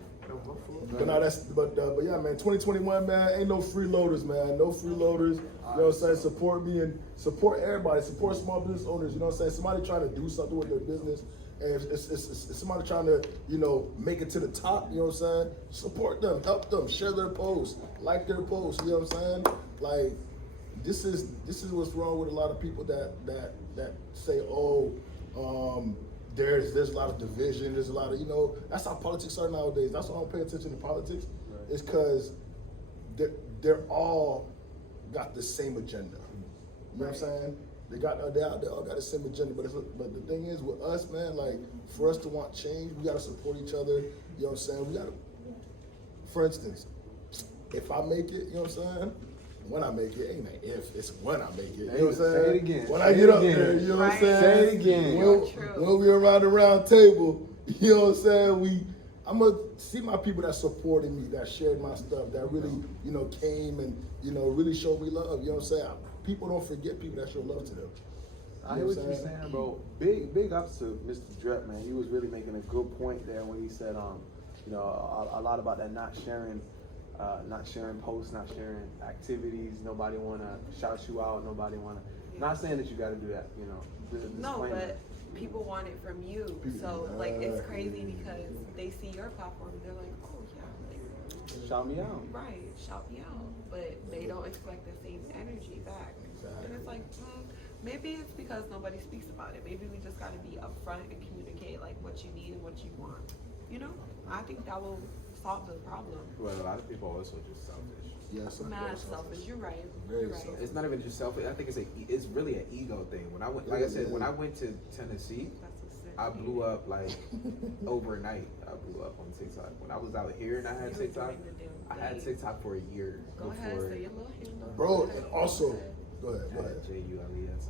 But no, but yeah, man. 2021, man. Ain't no freeloaders, man. No freeloaders. You know what I'm saying? Support me and support everybody. Support small business owners. You know what I'm saying? Somebody trying to do something with their business, and if it's somebody trying to, you know, make it to the top. You know what I'm saying? Support them, help them, share their posts, like their posts. You know what I'm saying? Like, this is what's wrong with a lot of people that say, oh, there's a lot of division. There's a lot of, you know, that's how politics are nowadays. That's why I don't pay attention to politics. Right. It's because they're all got the same agenda. You know what I'm saying? They all got the same agenda. But the thing is with us, man, like for us to want change, we gotta support each other. You know what I'm saying? We gotta, for instance, if I make it, you know what I'm saying? When I make it, ain't an if, it's when I make it. You know what I'm saying? Say it again. When Say I it get up again. there, you know what I'm Right. saying? Say it again. When we around the round table, you know what I'm saying? I'm gonna see my people that supported me, that shared my stuff, that really, you know, came and, you know, really showed me love. You know what I'm saying? People don't forget people that show love to them. I hear what you're saying, bro. Big ups to Mr. Drep, man. He was really making a good point there when he said, you know, a lot about that not sharing posts, not sharing activities. Nobody wanna shout you out. Nobody wanna. Not saying that you got to do that, you know. No, Disclaimer. but people want it from you. So like it's crazy because they see your platform and they're like, oh yeah, like, Shout me out. right, shout me out. But they don't expect the same energy back. And it's like, maybe it's because nobody speaks about it. Maybe we just gotta be upfront and communicate like what you need and what you want. You know? I think that will solve the problem. Well, a lot of people are also just selfish. Yeah, some Mad people are selfish, you're right. Very You're right. selfish. It's not even just selfish. I think it's really an ego thing. When I went, like I said, when I went to Tennessee, That's what's sick. I blew up like overnight. I blew up on TikTok. When I was out here and I had You were TikTok, doing the damn I had thing. TikTok for a year Go ahead, before. say your little handle. Bro, Go ahead. and also, go ahead. JULES.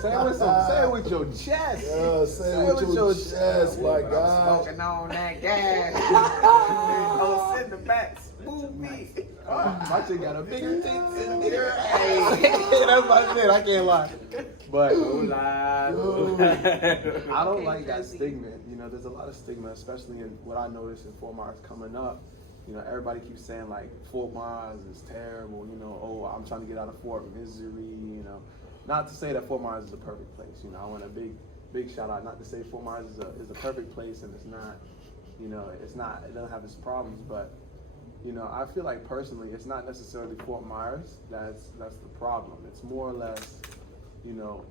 Say it with your chest. Yeah, say it with your chest, my But I'm God. smoking on that gas. Oh, sit in the back, smooth me. My chick got a bigger tits in there. Hey, that's my shit. I can't lie. But I don't like that stigma. You know, there's a lot of stigma, especially in what I noticed in Fort Myers coming up. You know, everybody keeps saying like Fort Myers is terrible. You know, oh, I'm trying to get out of Fort Misery. You know, not to say that Fort Myers is a perfect place. You know, I want a big shout out. Not to say Fort Myers is a perfect place, and it's not. You know, it's not. It doesn't have its problems, but you know, I feel like personally, it's not necessarily Fort Myers that's the problem. It's more or less, you know,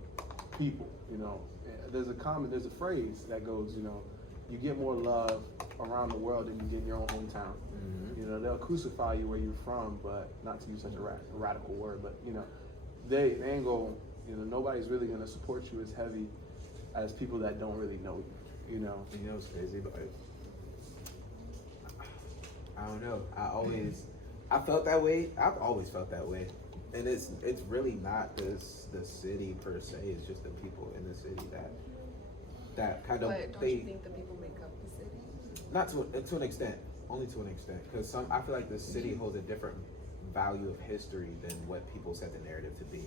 people. You know, there's a phrase that goes, you know, you get more love around the world than you get in your own hometown. Mm-hmm. You know, they'll crucify you where you're from, but not to use such a radical word, but you know, they ain't gonna, you know, nobody's really gonna support you as heavy as people that don't really know you. You know. You know, it's crazy, but I don't know. I felt that way. I've always felt that way, and it's really not the city per se. It's just the people in the city that kind of But don't you think the people make up the city? not to an extent, only to an extent, because I feel like the city holds a different value of history than what people set the narrative to be.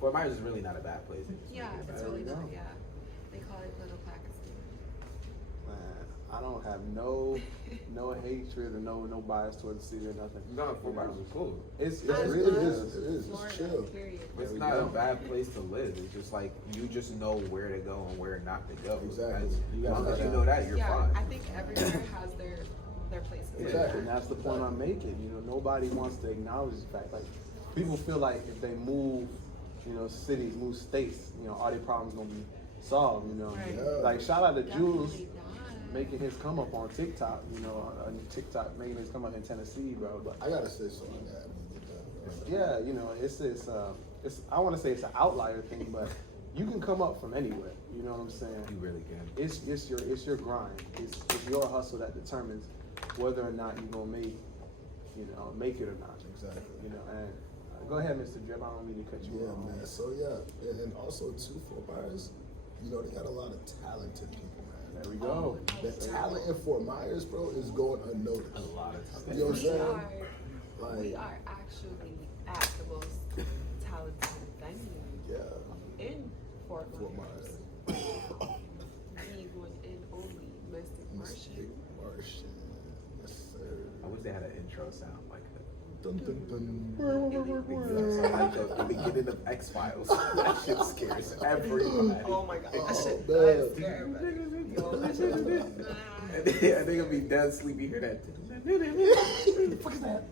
Fort Myers is really not a bad place. They just Yeah, make it it's bad. really know. not. Yeah, they call it Little Pakistan. Man, I don't have no hatred or no bias towards the city or nothing. No, Fort Myers is cool. It's Yeah, it really is. is. It is. Florida, It's chill. period. It's we not go. a bad place to live. It's just like you just know where to go and where not to go. Exactly. As long as you Yeah. know that, you're Yeah, fine. I think everywhere has their place. Yeah. Exactly. And that's the point I'm making. You know, nobody wants to acknowledge the fact. Like, people feel like if they move, you know, cities, move states, you know, all their problems gonna be solved. You know, Right. Yeah. like shout out to Jules Definitely not. making his come up on TikTok. You know, on TikTok making his come up in Tennessee, bro. But I gotta say something on that. yeah, you know, it's I want to say it's an outlier thing, but you can come up from anywhere. You know what I'm saying? You really can. It's your grind. It's your hustle that determines whether or not you're gonna make it or not. Exactly. You know, and go ahead, Mr. Drip. I don't mean to cut you Yeah, off. man. So yeah, and also too, Fort Myers, you know, they got a lot of talented people, man. There we go. go. The talent in Fort Myers, bro, is going unnoticed. A lot of time. You know what I'm We saying? are, we are actually at the most talented venue Yeah. in Fort Fort Myers. Myers. The one and only Mystic Martian. Mystic Martian. Yes, sir. I wish they had an intro sound like that. Dun, dun, dun. Like the beginning of X-Files. That shit scares everybody. Oh my god, that shit man. does scare everybody. Yo, that shit is I think it'll be dead sleep. You hear that? What the fuck is that?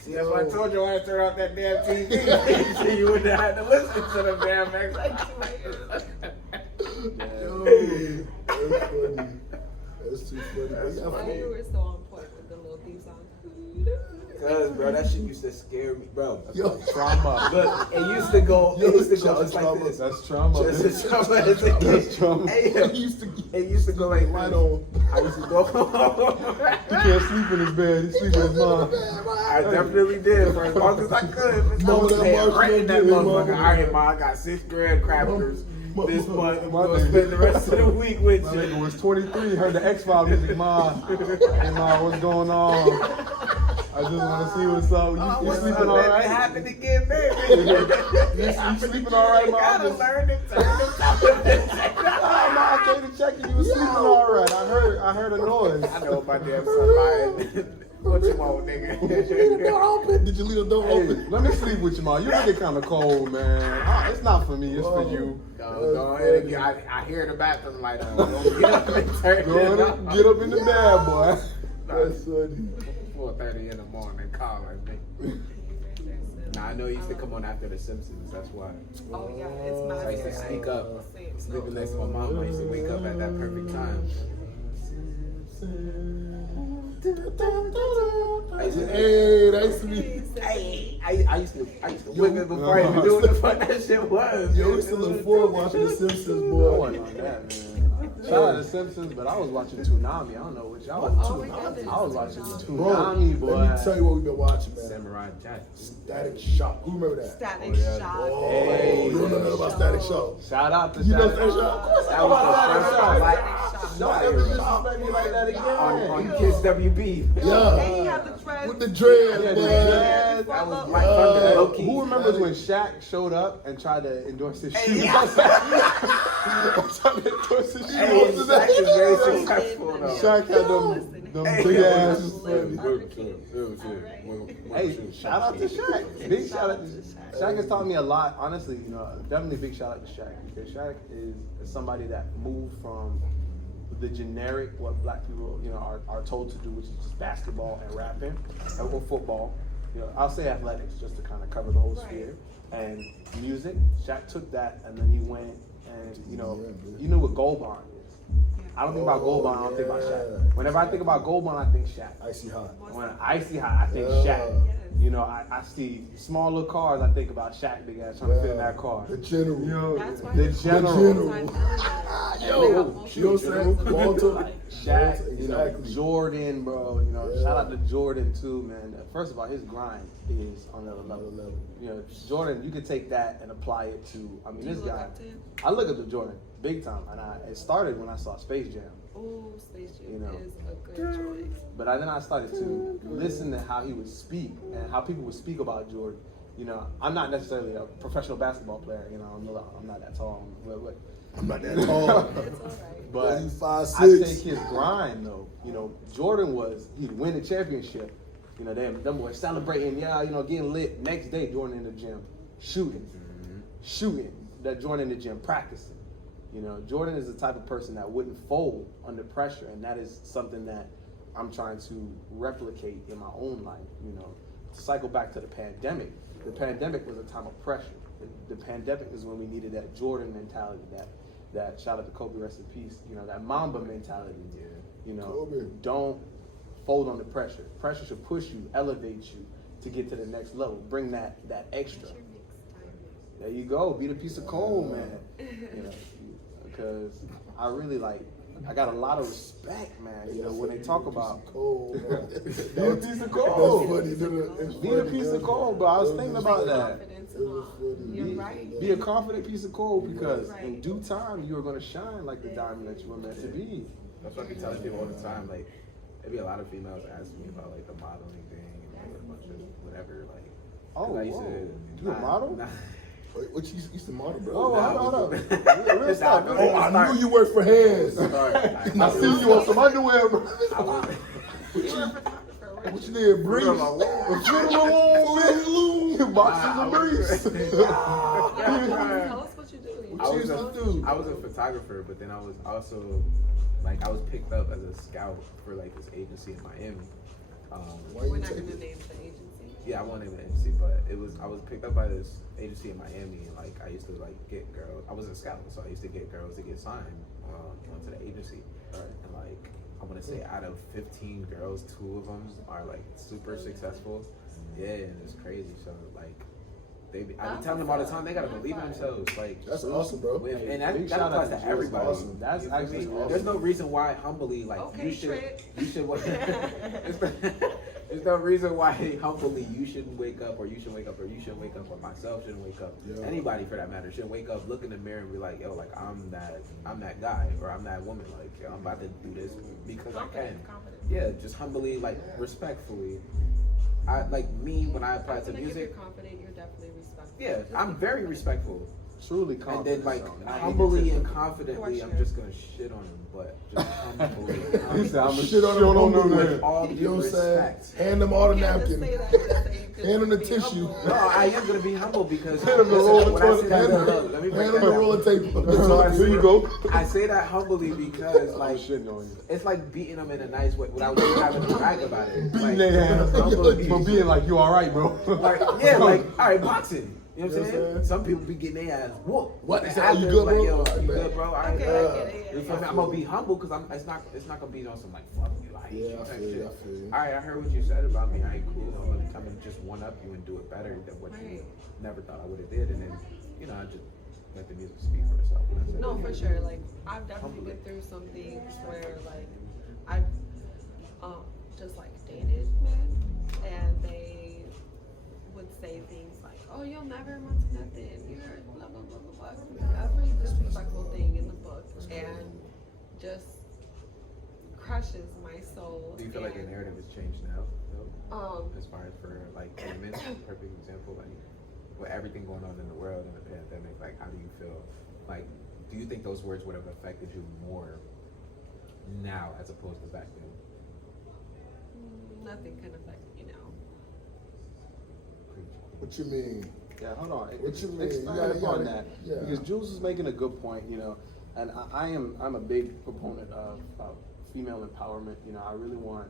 See, that's why I told you I had to turn off that damn TV. So you wouldn't have had to listen to the damn X-Files. Yo, that's funny. That's too funny. That's Yeah, Why you were so on point with the little theme song? Cause bro, that shit used to scare me, bro. Yo. Trauma. Look, it used to go. Yo, It used to it's go. It's like trauma. this. That's trauma. Just bitch. trauma. It's like That's trauma. Hey, It used to it used to go like light this. on. I used to go. He can't sleep in his bed. He sleep in his mom. I definitely did for as long as I could. I Mama, was that paying March rent in that Madness, motherfucker. mama. All right, ma, I got $6,000 crackers this month. I'm My gonna nigga. spend the rest of the week with My you. nigga was 23, heard the X-Files music, Ma. Hey, Ma, what's going on? I just want to see what's up. You What's sleeping up, all man? It right? happened again, baby. You sleeping all right, You Ma? gotta Just- learn to turn the television Ah, Ma, I came to check and you was sleeping all right. I heard a noise. I know about damn somebody. What you want, nigga? Did you leave the door open? Did you leave the door Hey, open? let me sleep with you, Ma. You really kind of cold, man. Ah, it's not for me. It's for you. Go ahead and get, I hear the bathroom light on. Don't get up and turn Go it ahead on. and get up in the bed, boy. That's funny. 4:30 in the morning, calling me. Nah, I know you used to come on after The Simpsons. That's why. Oh yeah, it's So I used to my sneak up. Sleeping next to my mom. I used to wake up at that perfect time. I used to, Hey, that used to be. hey, I used to whip it before I even knew what the fuck that shit was. Yo, we used to look forward watching The Simpsons, I boy. wasn't on that, man. Shout out to Simpsons, but I was watching Toonami. I don't know what y'all was. Oh my goodness. I was watching Bro, Toonami, boy. let me tell you what we've been watching, man. Samurai Jack. Static Shock. Who remember that? Static Oh, yeah. Shock. Hey. You don't know nothing about Static Shock. Shout out to You know Static Static Shock. Shock? Of course I That know was about the Static first Shock. like Don't ever disrespect me like that on again. Kids WB. Yeah. And he had the dreads. With the dreads, Yeah, boy. yeah. That was Before Black Love. Thunder. Low key. Who remembers when Shaq showed up and tried to endorse his shoes? yeah. Tried to endorse his shoes. Hey, What was that? Shaq is very successful though. Shaq had them Hey, big yeah. ass. Hey, shout out to Shaq. Big shout out to Shaq. Shaq has taught me a lot. Honestly, you know, definitely big shout out to Shaq because Shaq is somebody that moved from the generic what black people are told to do, which is just basketball and rapping or football. You know, I'll say athletics just to kind of cover the whole sphere. And music. Shaq took that and then he went and you know what Gold Bond is. I don't think about Gold Bond. I don't think about Shaq. Whenever I think about Gold Bond, I think Shaq. Icy Hot. When Icy Hot, I think Shaq. You know, I see small little cars, I think about Shaq big ass trying to fit in that car. The General. You know, That's why the he's general. General. Yo, You know what I'm saying? Walter. Shaq, you know, Exactly. Jordan, bro. You know, Yeah. shout out to Jordan too, man. First of all, his grind is on another level. You know, Jordan, you could take that and apply it to. I mean, Do you this look guy. up to him? I look up to Jordan big time, and it started when I saw Space Jam. Ooh, Space Jam You know. is a good choice. But then I started to listen to how he would speak and how people would speak about Jordan. You know, I'm not necessarily a professional basketball player. You know, I'm not that tall. I'm not that tall. It's all right. But He's I 5'6". take his grind though. You know, Jordan he'd win the championship. You know, them boys celebrating, getting lit. Next day, Jordan in the gym, shooting. That Jordan in the gym practicing. You know, Jordan is the type of person that wouldn't fold under pressure, and that is something that I'm trying to replicate in my own life. You know, to cycle back to the pandemic. The pandemic was a time of pressure. The pandemic is when we needed that Jordan mentality, that shout out to Kobe, rest in peace. You know, that Mamba mentality. You know, Kobe. don't fold under pressure. Pressure should push you, elevate you to get to the next level. Bring that extra. There you go. Beat a piece of coal, man. You know, because I really I got a lot of respect, man. You know, when they talk about Cold, man. beat a piece of coal. That's funny. Beat a piece of coal, bro. I was thinking about that. Confidence You're right. Be a confident piece of coal because Right. in due time you are going to shine like the diamond that you were meant to be. That's what I be telling people all the time. Like, there be a lot of females asking me about like the modeling thing and like a bunch of whatever. Like, Oh, 'cause I used whoa. to You a model? Wait, what you used to model, bro? Oh, hold up. Real Nah, stuff. no, Oh, I knew you worked for hands. I see you on some underwear, bro. You're a photographer, right? What you did, Breeze? Boxing the Breeze. Yeah, tell us what you do. I was used a, to do? I was a photographer, but then I was also like I was picked up as a scout for like this agency in Miami. Why We're you not take gonna it? name the agency. Yeah, I won't name the agency, but I was picked up by this agency in Miami, and like I used to like get girls. I was a scout, so I used to get girls to get signed onto the agency. And like I want to say, out of 15 girls, 2 of them are like super successful. Yeah, and it's crazy. So like I be telling them all the time they gotta believe in themselves. Like That's awesome, bro. and that Big shout applies out to to you. everybody. That's awesome. That's You feel actually me? awesome. There's no reason why humbly like Okay, you should Trent. there's no reason why humbly you shouldn't wake up or you shouldn't wake up or you shouldn't wake up or myself shouldn't wake up. Yeah. Anybody for that matter shouldn't wake up, look in the mirror and be like, yo, like I'm that guy or I'm that woman, like yo, I'm about to do this because I can. Confident. Yeah, just humbly, like respectfully. I like me when I apply I to feel like if music. you're confident, you're definitely respectful. Yeah, Just I'm be very confident. respectful. Truly And confident. then like so, not humbly and egotistical. confidently, For I'm sure. just gonna shit on him, but just humbly. He said, I'm a Shit on them underwear. with all You due know what I'm saying? respect. Hand them all the You can't just napkin. say that, just say you could Hand them the be tissue. humble. No, I am gonna be humble because Hand them the listen, roll of when I say toilet. that, Hand them look, let me break hand them that the roll of down. tape. So I Here you say- go. I say that humbly because I'm like shitting on you. it's like beating them in a nice way without really having to brag about it. Beating Like, their ass humbly. for being like, you alright, bro. Like, yeah, like, all right, boxing. You know what I'm Yes, saying? sir. Some people be getting their ass whooped. What? And Is that- you after, good, like, bro? yo, All right, you man. good, bro? All right, Okay, I man. get it, yeah. You feel me? I'm gonna be humble because it's not gonna be on some like fuck you, I hate Yeah, you I type feel you, shit. I feel you. All right, I heard what you said about me. All right, cool. I'm gonna come and just one up you and do it better than what you Right. never thought I would have did, and then I just let the music speak for itself. And I said, No, okay. for sure. Like I've definitely been through some things where like I've just like dated men and they would say things like, "Oh, you'll never amount to nothing. You're blah blah blah blah blah." Every disrespectful thing in the book and just crushes my soul. Do you feel like the and, narrative has changed now, though? Um, As far as for like women, perfect example, like with everything going on in the world and the pandemic, like how do you feel? Like, do you think those words would have affected you more now as opposed to back then? nothing can affect me now. What you mean? Yeah, hold on. What you mean? Expand You upon gotta- that. yeah. Because Jules is making a good point, and I'm a big proponent of female empowerment. I really want,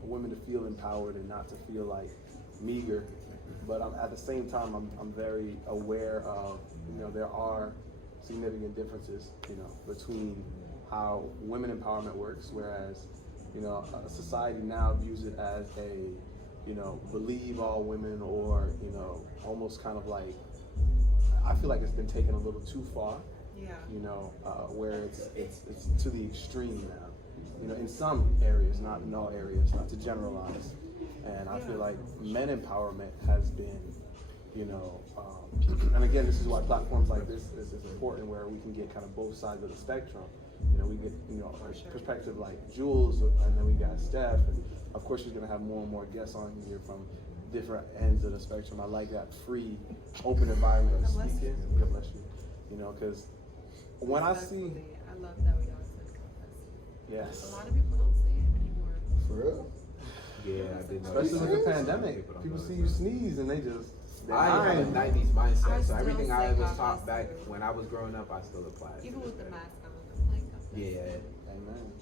women to feel empowered and not to feel like meager. But at the same time, I'm very aware of, there are significant differences, between how women empowerment works, whereas, a society now views it as a, believe all women, or, almost kind of like, I feel like it's been taken a little too far, Yeah. where it's to the extreme now, in some areas, not in all areas, not to generalize. And I feel like men empowerment has been, and again, this is why platforms like this is important, where we can get kind of both sides of the spectrum. We get, a perspective like Jules, and then we got Steph, and of course she's gonna have more and more guests on here from different ends of the spectrum. I like that free, open environment of God bless speaking. you. God bless you. Because when I see, Respectfully, I love that we always said God bless you. yes, A lot of people don't say it anymore. For real? Yeah, I did know. especially with the Serious? pandemic, people see you sneeze and they just. I have a dying. 90s mindset, I so still everything say I was God taught bless back you. when I was growing up, I still applied. Even with the mask on, I'm like, God bless Yeah. Amen.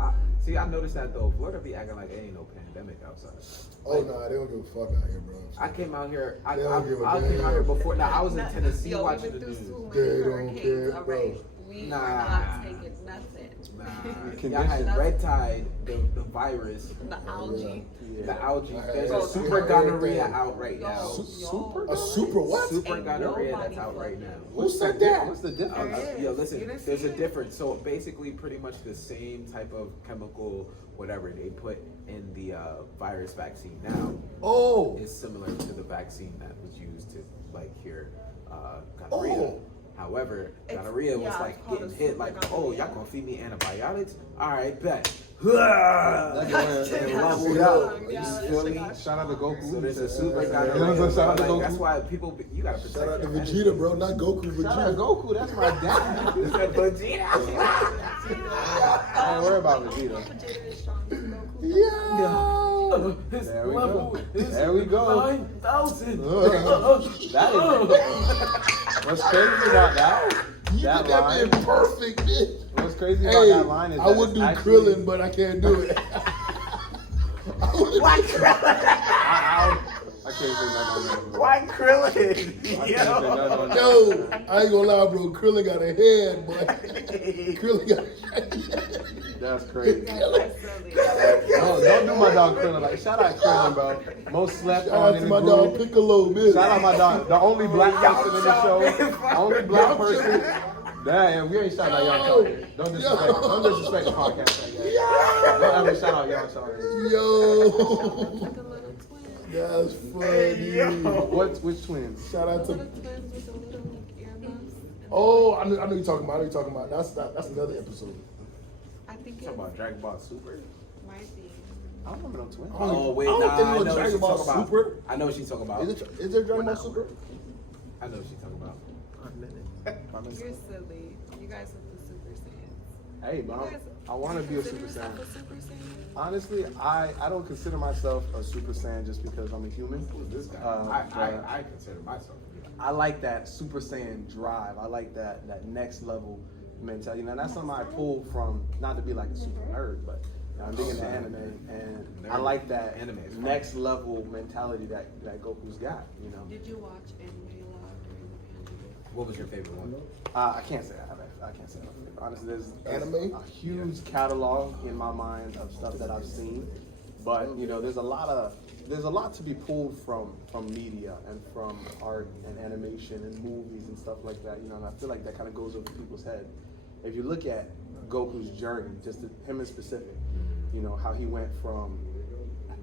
I see. I noticed that though. Florida be acting like it ain't no pandemic outside. Oh, nah, they don't give a fuck out here, bro. I came out here. They don't give a I came damn. out here before. Now I was in Not- Tennessee yo, watching we've the been through news. so many They don't hurricanes, care, all bro. right? We Nah. are not taking nothing. Nah, y'all had red tide, the virus, The algae. the algae. There's Bro, a super gonorrhea out right Yo, now. Super? yo, A super what? Super Ain't gonorrhea nobody that's out right fucking- now. Who said that? What's the difference? There is. Yo, You listen, didn't there's see a it? difference. So basically, pretty much the same type of chemical, whatever they put in the virus vaccine now Oh. is similar to the vaccine that was used to like cure gonorrhea. Oh. However, It's- gonorrhea was yeah, like it's called getting a hit super like, oh, gonorrhea. y'all gonna feed me antibiotics? All right, bet. That's shit where got leveled strong. out. Yeah, You that feel shit me? got Shout out to Goku. So there's a super Yeah. gonorrhea. You know what I'm saying? Shout out to Like, Goku. that's why people, you gotta protect Shout out to your energy. Vegeta, bro. Not Goku, Vegeta. Shout out to Goku. That's my dad. It's a Vegeta. I ain't worry about Vegeta. Vegeta is strong. Yo. His There we level go. is There we go. 9,000. That is. What's crazy about that? You That did that line. man perfect, bitch. What's crazy about Hey, that line is I that would it's do actually- Krillin, but I can't do it. I would do I can't say nothing. Why Krillin? I can't say nothing. Yo, I ain't gonna lie, bro. Krillin got a head, boy. Krillin got a head. That's crazy. That's silly. Don't do my dog Krillin. Like, shout out Krillin, bro. Most slept Shout on out in to the my dog group. Piccolo, bitch. Shout out my dog, the only black person in the show. The only black person. Damn, we ain't shout out y'all. Don't disrespect the podcast like that. Don't ever shout out y'all. Yo. Like a little twin. That's funny. Which twins? Shout out Little to. twins with the little like earmuffs. Oh, I know you're talking about. That's another episode. I think Talking it about Dragon Ball Super. might be. I don't remember no twins. Oh wait, I don't nah, think it I was know what Dragon she's Ball talking about. Super. I know what she's talking about. Is there Dragon Ball Super? I know what she's talking about. You're silly. You guys are the Super Saiyans. Hey, but I want to be a Super Consider Saiyan. yourself a Super Saiyan? Honestly, I don't consider myself a Super Saiyan just because I'm a human. Who's this guy? But I consider myself. I like that Super Saiyan drive. I like that next level mentality. Now that's something I pulled from, not to be like a super nerd, but I'm big into anime, and I like that Anime is fun. next level mentality that Goku's got. You know, Did you watch anime a lot during the pandemic? What was your favorite one? I can't say I can't say that. Honestly, there's Anime? a huge catalog in my mind of stuff that I've seen, but you know, there's a lot to be pulled from media and from art and animation and movies and stuff like that. You know, and I feel like that kind of goes over people's head. If you look at Goku's journey, just him in specific, you know, how he went from,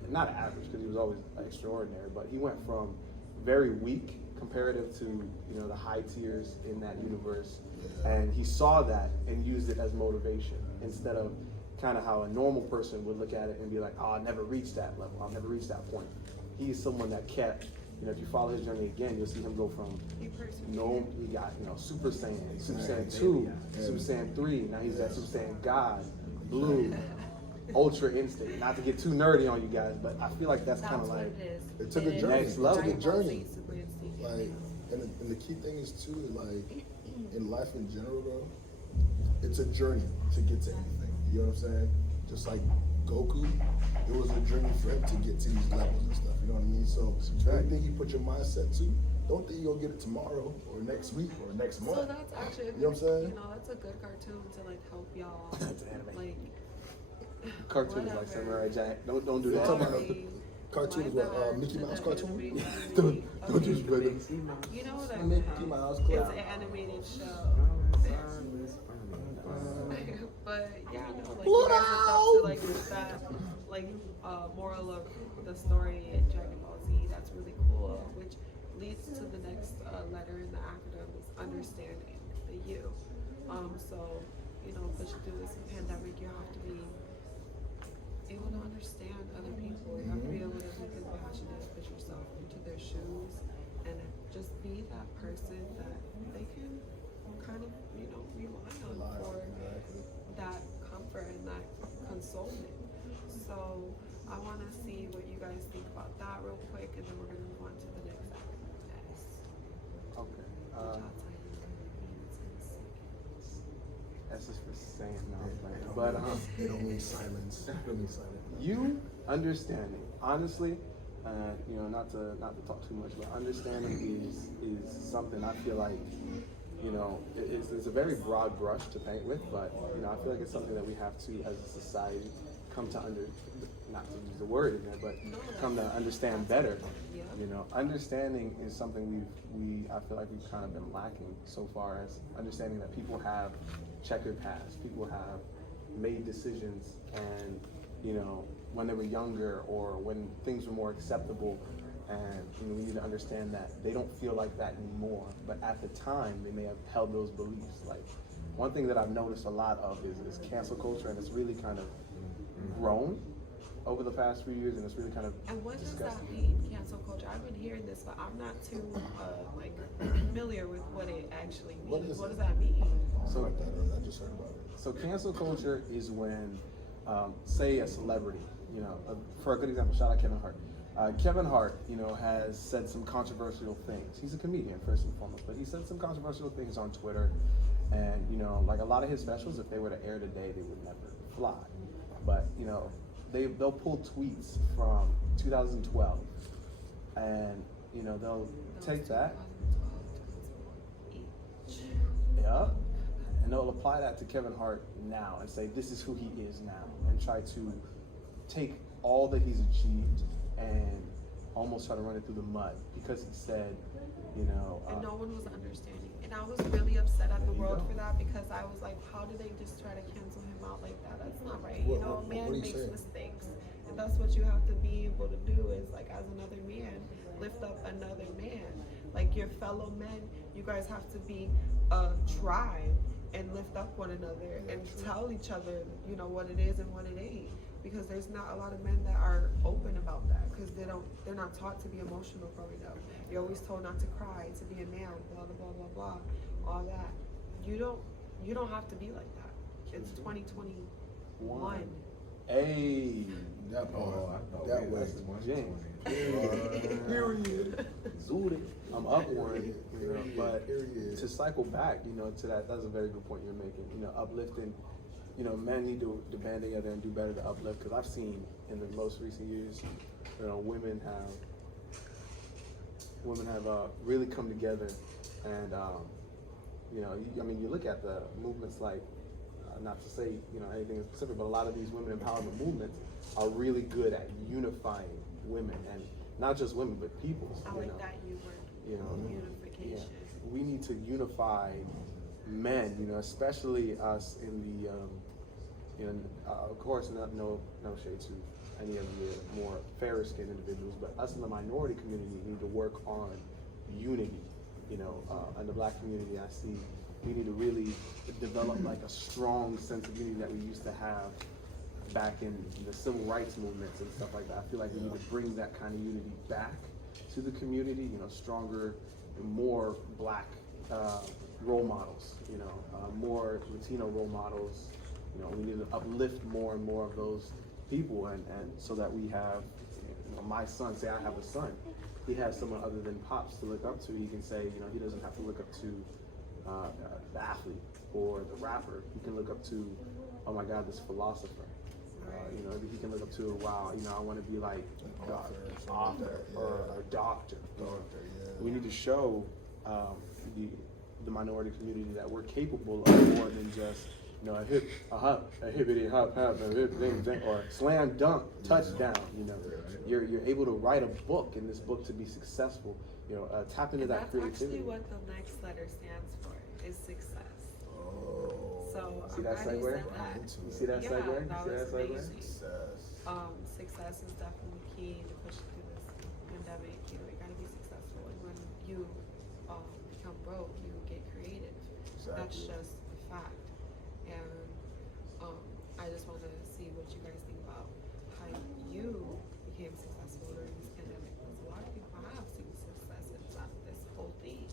not average because he was always extraordinary, but he went from very weak comparative to, you know, the high tiers in that universe, and he saw that and used it as motivation instead of kind of how a normal person would look at it and be like, oh, I'll never reach that level, I'll never reach that point. He's someone that kept, you know, if you follow his journey again, you'll see him go from he got, you know, Super Saiyan, Super Saiyan 2, Super Saiyan 3, now he's at Super Saiyan God, Blue, Ultra Instinct. Not to get too nerdy on you guys, but I feel like that's kind of like, It took a journey. Next level. It took a journey. Super Instinct. Like, and the key thing is too, like, in life in general, though, it's a journey to get to anything. You know what I'm saying? Just like Goku, it was a journey for him to get to these levels and stuff. You know what I mean? So anything you put your mindset to, don't think you're gonna get it tomorrow or next week or next month. So that's actually, You know what I'm saying? You know, that's a good cartoon to like help y'all. That's anime. Like, cartoons like whatever. Samurai Jack. Don't do You're that. talking about Sorry. cartoon is My what, bad. Mickey Mouse The cartoon? animated Don't movie. disrespect it. You know what I Mickey mean? Mouse It's Club. an animated show. But yeah, no, like you guys looked up to like that, like moral of the story in Dragon Ball Z. That's really cool, which leads to the next letter in the acronym is understanding the U. So you know, pushing through this pandemic, you have to be able to understand other people. You have to be able to be compassionate, put yourself into their shoes, and just be that person that they can kind of, you know, rely on for that comfort and that consolement. So I want to see what you guys think about that real quick, and then we're going to move on to the next acronym. Okay. Which I'll tell you what it means in a second. That's just for saying no. But They don't mean silence. They don't mean silence. you understanding, honestly, you know, not to talk too much, but understanding is something I feel like you know, it's a very broad brush to paint with, but, you know, I feel like it's something that we have to, as a society, come to not to use the word in there, but come to understand better. Yeah. You know, understanding is something I feel like we've kind of been lacking so far, as understanding that people have checkered past, people have made decisions, and, you know, when they were younger or when things were more acceptable, and, you know, we need to understand that they don't feel like that anymore, but at the time they may have held those beliefs. Like, one thing that I've noticed a lot of is cancel culture, and it's really kind of grown over the past few years, and it's really kind of And what does disgusting. that mean, cancel culture? I've been hearing this, but I'm not too like familiar with what it actually means. What is What it? does that mean? So- I just heard about it. So cancel culture is when, say, a celebrity, you know, for a good example, shout out Kevin Hart. Kevin Hart, you know, has said some controversial things. He's a comedian, first and foremost, but he said some controversial things on Twitter. And, you know, like a lot of his specials, if they were to air today, they would never fly. But, you know, they'll pull tweets from 2012, and, you know, they'll take that, yeah, and they'll apply that to Kevin Hart now and say, this is who he is now, and try to take all that he's achieved and almost try to run it through the mud because he said, you know. And no one was understanding. And I was really upset at the There you world go. for that, because I was like, how do they just try to cancel him out like that? That's not right. What- You know, what- a man what do you makes say? mistakes. And that's what you have to be able to do, is like, as another man, lift up another man. Like your fellow men, you guys have to be a tribe and lift up one another and tell each other, you know, what it is and what it ain't. Because there's not a lot of men that are open about that, because they're not taught to be emotional growing up. You're always told not to cry, to be a man, blah blah blah blah blah, all that. You don't have to be like that. It's 2021. Hey, That part. Oh, I thought that we way. was 2020. Period. Zooted. I'm up one, you know, but Period. to cycle back, you know, to that's a very good point you're making. You know, uplifting, you know, men need to band together and do better to uplift, because I've seen in the most recent years, you know, women have really come together, and you know, I mean, you look at the movements like, not to say, you know, anything in specific, but a lot of these women empowerment movements are really good at unifying women, and not just women, but peoples. I you like know? that you word. You know, Unification. yeah. We need to unify men, you know, especially us in the, you know, of course, no shade to any of the more fairer skinned individuals, but us in the minority community need to work on unity. You know, in the black community, I see we need to really develop like a strong sense of unity that we used to have back in the civil rights movements and stuff like that. I feel like we need to bring that kind of unity back to the community, you know, stronger and more black role models, you know, more Latino role models. You know, we need to uplift more and more of those people, and so that we have, you know, my son, say I have a son, he has someone other than Pops to look up to. He can say, you know, he doesn't have to look up to the athlete or the rapper. He can look up to, oh my God, this philosopher. You know, he can look up to, wow, you know, I want to be like An author or something author like that, or yeah. a doctor. Doctor, yeah. We need to show the minority community that we're capable of more than just, you know, a hippity hop, a hip ding ding, or slam dunk, touchdown. You know, you're able to write a book, and this book to be successful. You know, tap into And that that's creativity. actually what the next letter stands for, is success. Oh. So See that I'm glad you segue? said that. You see that Yeah, segue? that You see was that segue? amazing. Success. Success is definitely key to push through this pandemic. You know, you gotta be successful, and when you become broke, you get creative. That's Exactly. just a fact. And I just want to see what you guys think about how you became successful during this pandemic. Because a lot of people have seen success inside of this whole thing,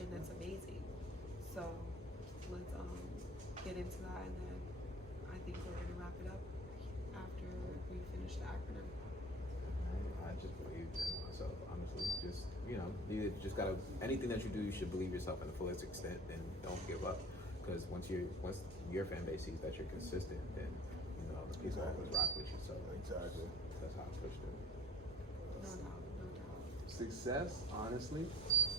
and that's amazing. So let's get into that, and then I think we're gonna wrap it up after we finish the acronym. I just believe in myself, honestly. Just, you know, you just gotta, anything that you do, you should believe yourself in the fullest extent, and don't give up. Because once your fan base sees that you're consistent, then, you know, the people always rock with you. So Exactly. that's how I pushed it. No doubt, no doubt. Success, honestly,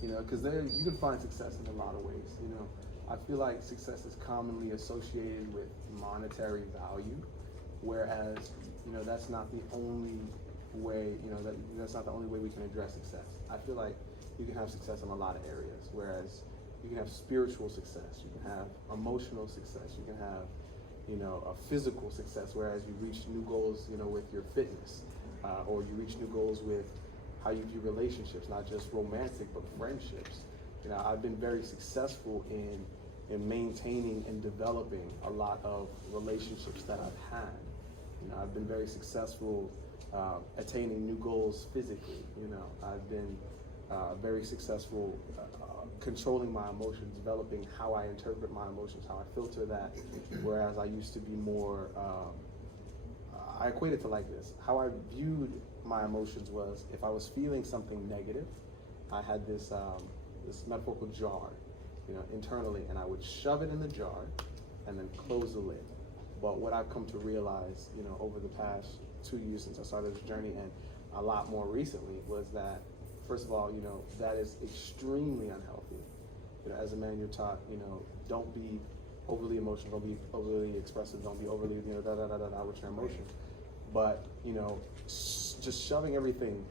You know, because there you can find success in a lot of ways. You know, I feel like success is commonly associated with monetary value, whereas you know that's not the only way. You know that's not the only way we can address success. I feel like you can have success in a lot of areas, whereas you can have spiritual success, you can have emotional success, you can have, you know, a physical success, whereas you reach new goals, you know, with your fitness, or you reach new goals with how you view relationships, not just romantic, but friendships. You know, I've been very successful in maintaining and developing a lot of relationships that I've had. You know, I've been very successful attaining new goals physically. You know, I've been very successful controlling my emotions, developing how I interpret my emotions, how I filter that, whereas I used to be more, I equate it to like this. How I viewed my emotions was, if I was feeling something negative, I had this this metaphorical jar, you know, internally, and I would shove it in the jar and then close the lid. But what I've come to realize, you know, over the past 2 years since I started this journey, and a lot more recently, was that, first of all, you know, that is extremely unhealthy. You know, as a man, you're taught, you know, don't be overly emotional, don't be overly expressive, don't be overly, you know, with your emotions. But, you know, just shoving everything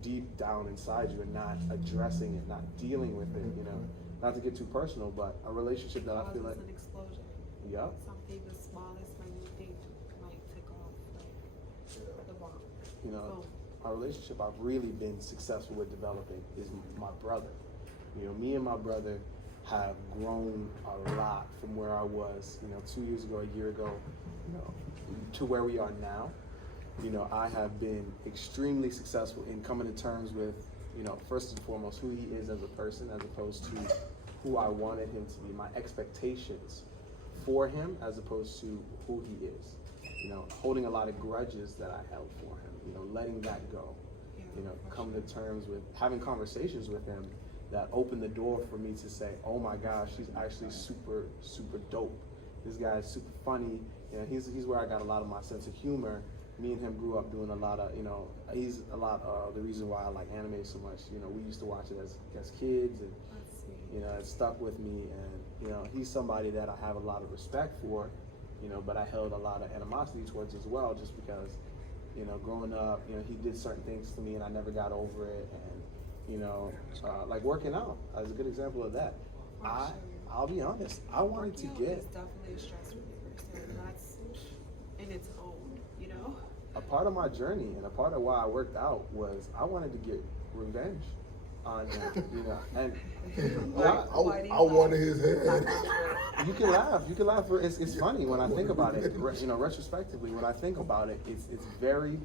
deep down inside you and not addressing it, not dealing with it, you know, not to get too personal, but a relationship that I feel like, an explosion. yep. Something the smallest minute thing might tick off, like the bomb. You know, Boom. a relationship I've really been successful with developing is my brother. You know, me and my brother have grown a lot from where I was, you know, 2 years ago, a year ago, you know, to where we are now. You know, I have been extremely successful in coming to terms with, you know, first and foremost, who he is as a person, as opposed to who I wanted him to be, my expectations for him, as opposed to who he is. You know, holding a lot of grudges that I held for him, you know, letting that go. You know, coming to terms with having conversations with him that opened the door for me to say, oh my gosh, he's actually super, super dope. This guy is super funny. You know, he's where I got a lot of my sense of humor. Me and him grew up doing a lot of, you know, he's a lot of the reason why I like anime so much. You know, we used to watch it as kids, and, you know, it stuck with me. And, you know, he's somebody that I have a lot of respect for, you know, but I held a lot of animosity towards as well, just because, you know, growing up, you know, he did certain things to me and I never got over it. And, you know, like working out is a good example of that. I'll be honest, I wanted to get... It's definitely a stress reliever, so that's in its own, you know? A part of my journey and a part of why I worked out was I wanted to get revenge on him, you know, and I wanted his head. you can laugh. It's funny when I think about it, you know, retrospectively, when I think about it, it's very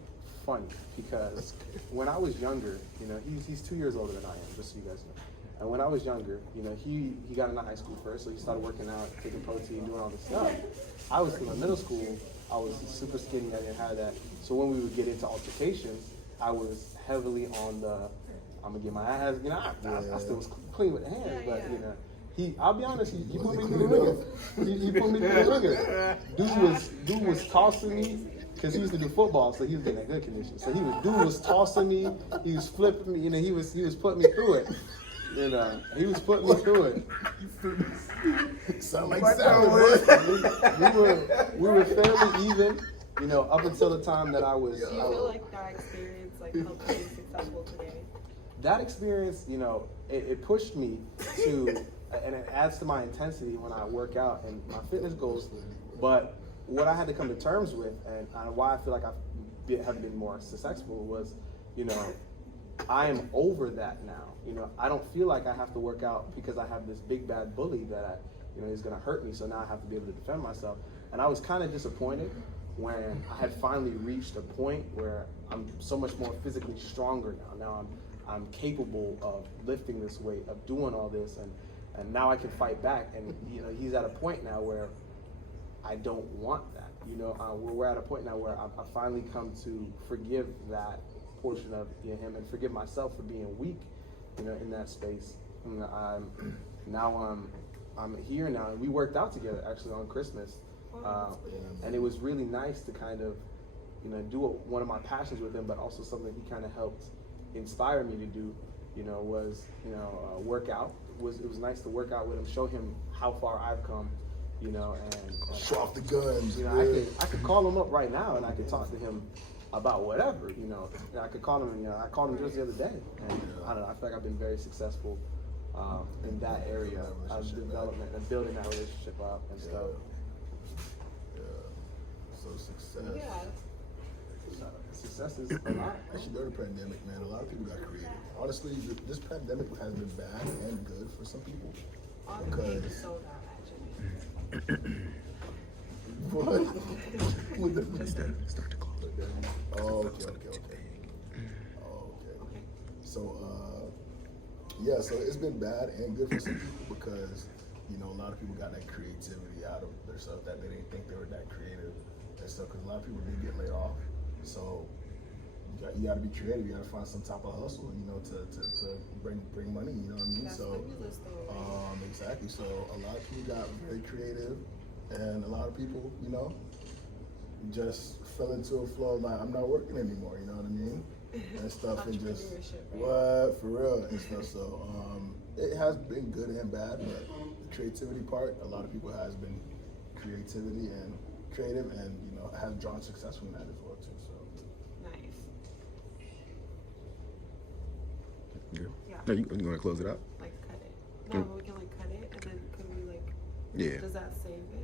funny, because when I was younger, you know, he's 2 years older than I am, just so you guys know. And when I was younger, you know, he got into high school first, so he started working out, taking protein, doing all this stuff. I was still in middle school. I was super skinny. I didn't have that. So when we would get into altercations, I was heavily on the, I'm gonna get my ass. You know, I still was clean with the hands, but you know, I'll be honest, he put me through the ringer. He put me through the ringer. Dude was tossing me, because he used to do football, so he was getting in good condition. So dude was tossing me, he was flipping me, you know, he was putting me through it. You know, he was putting me through it. Sound like Savage. We were fairly even, you know, up until the time that I was. Do you feel like that experience like helped you be successful today? That experience, you know, it pushed me to, and it adds to my intensity when I work out and my fitness goals. But what I had to come to terms with, and why I feel like I have been more successful, was, you know, I am over that now. You know, I don't feel like I have to work out because I have this big bad bully that you know, is gonna hurt me. So now I have to be able to defend myself. And I was kind of disappointed when I had finally reached a point where I'm so much more physically stronger now. Now I'm capable of lifting this weight, of doing all this, and now I can fight back. And you know, he's at a point now where I don't want that. You know, we're at a point now where I finally come to forgive that portion of, you know, him, and forgive myself for being weak, you know, in that space. And I'm here now, and we worked out together actually on Christmas, and it was really nice to kind of, you know, do one of my passions with him, but also something he kind of helped inspire me to do. was workout. It was nice to work out with him, show him how far I've come, and Show off the guns. I could call him up right now and I could talk to him about whatever, and I could call him. I called him just the other day, and I don't know. I feel like I've been very successful in that area of development and building that relationship up and stuff. Yeah. So success. Yeah. Success is a lot. Actually, during the pandemic, man, a lot of people got creative. Honestly, this pandemic has been bad and good for some people. All the cake is sold out, actually. What? With the Start to close. Oh, okay. So, so it's been bad and good for some people because, a lot of people got that creativity out of their stuff that they didn't think they were that creative and stuff. Because a lot of people did get laid off. So you got to be creative. You got to find some type of hustle, to bring money. You know what I mean? That's So, fabulous, though. exactly. So a lot of people got very creative, and a lot of people, just fell into a flow like I'm not working anymore. You know what I mean? And stuff, and just Entrepreneurship, right? what for real and stuff. So it has been good and bad, but the creativity part, a lot of people has been creative, and has drawn success from that as well too. So Nice. Good. Yeah. No, you want to close it out? Like cut it. No, but we can like cut it, and then can we like? Yeah. Does that save it?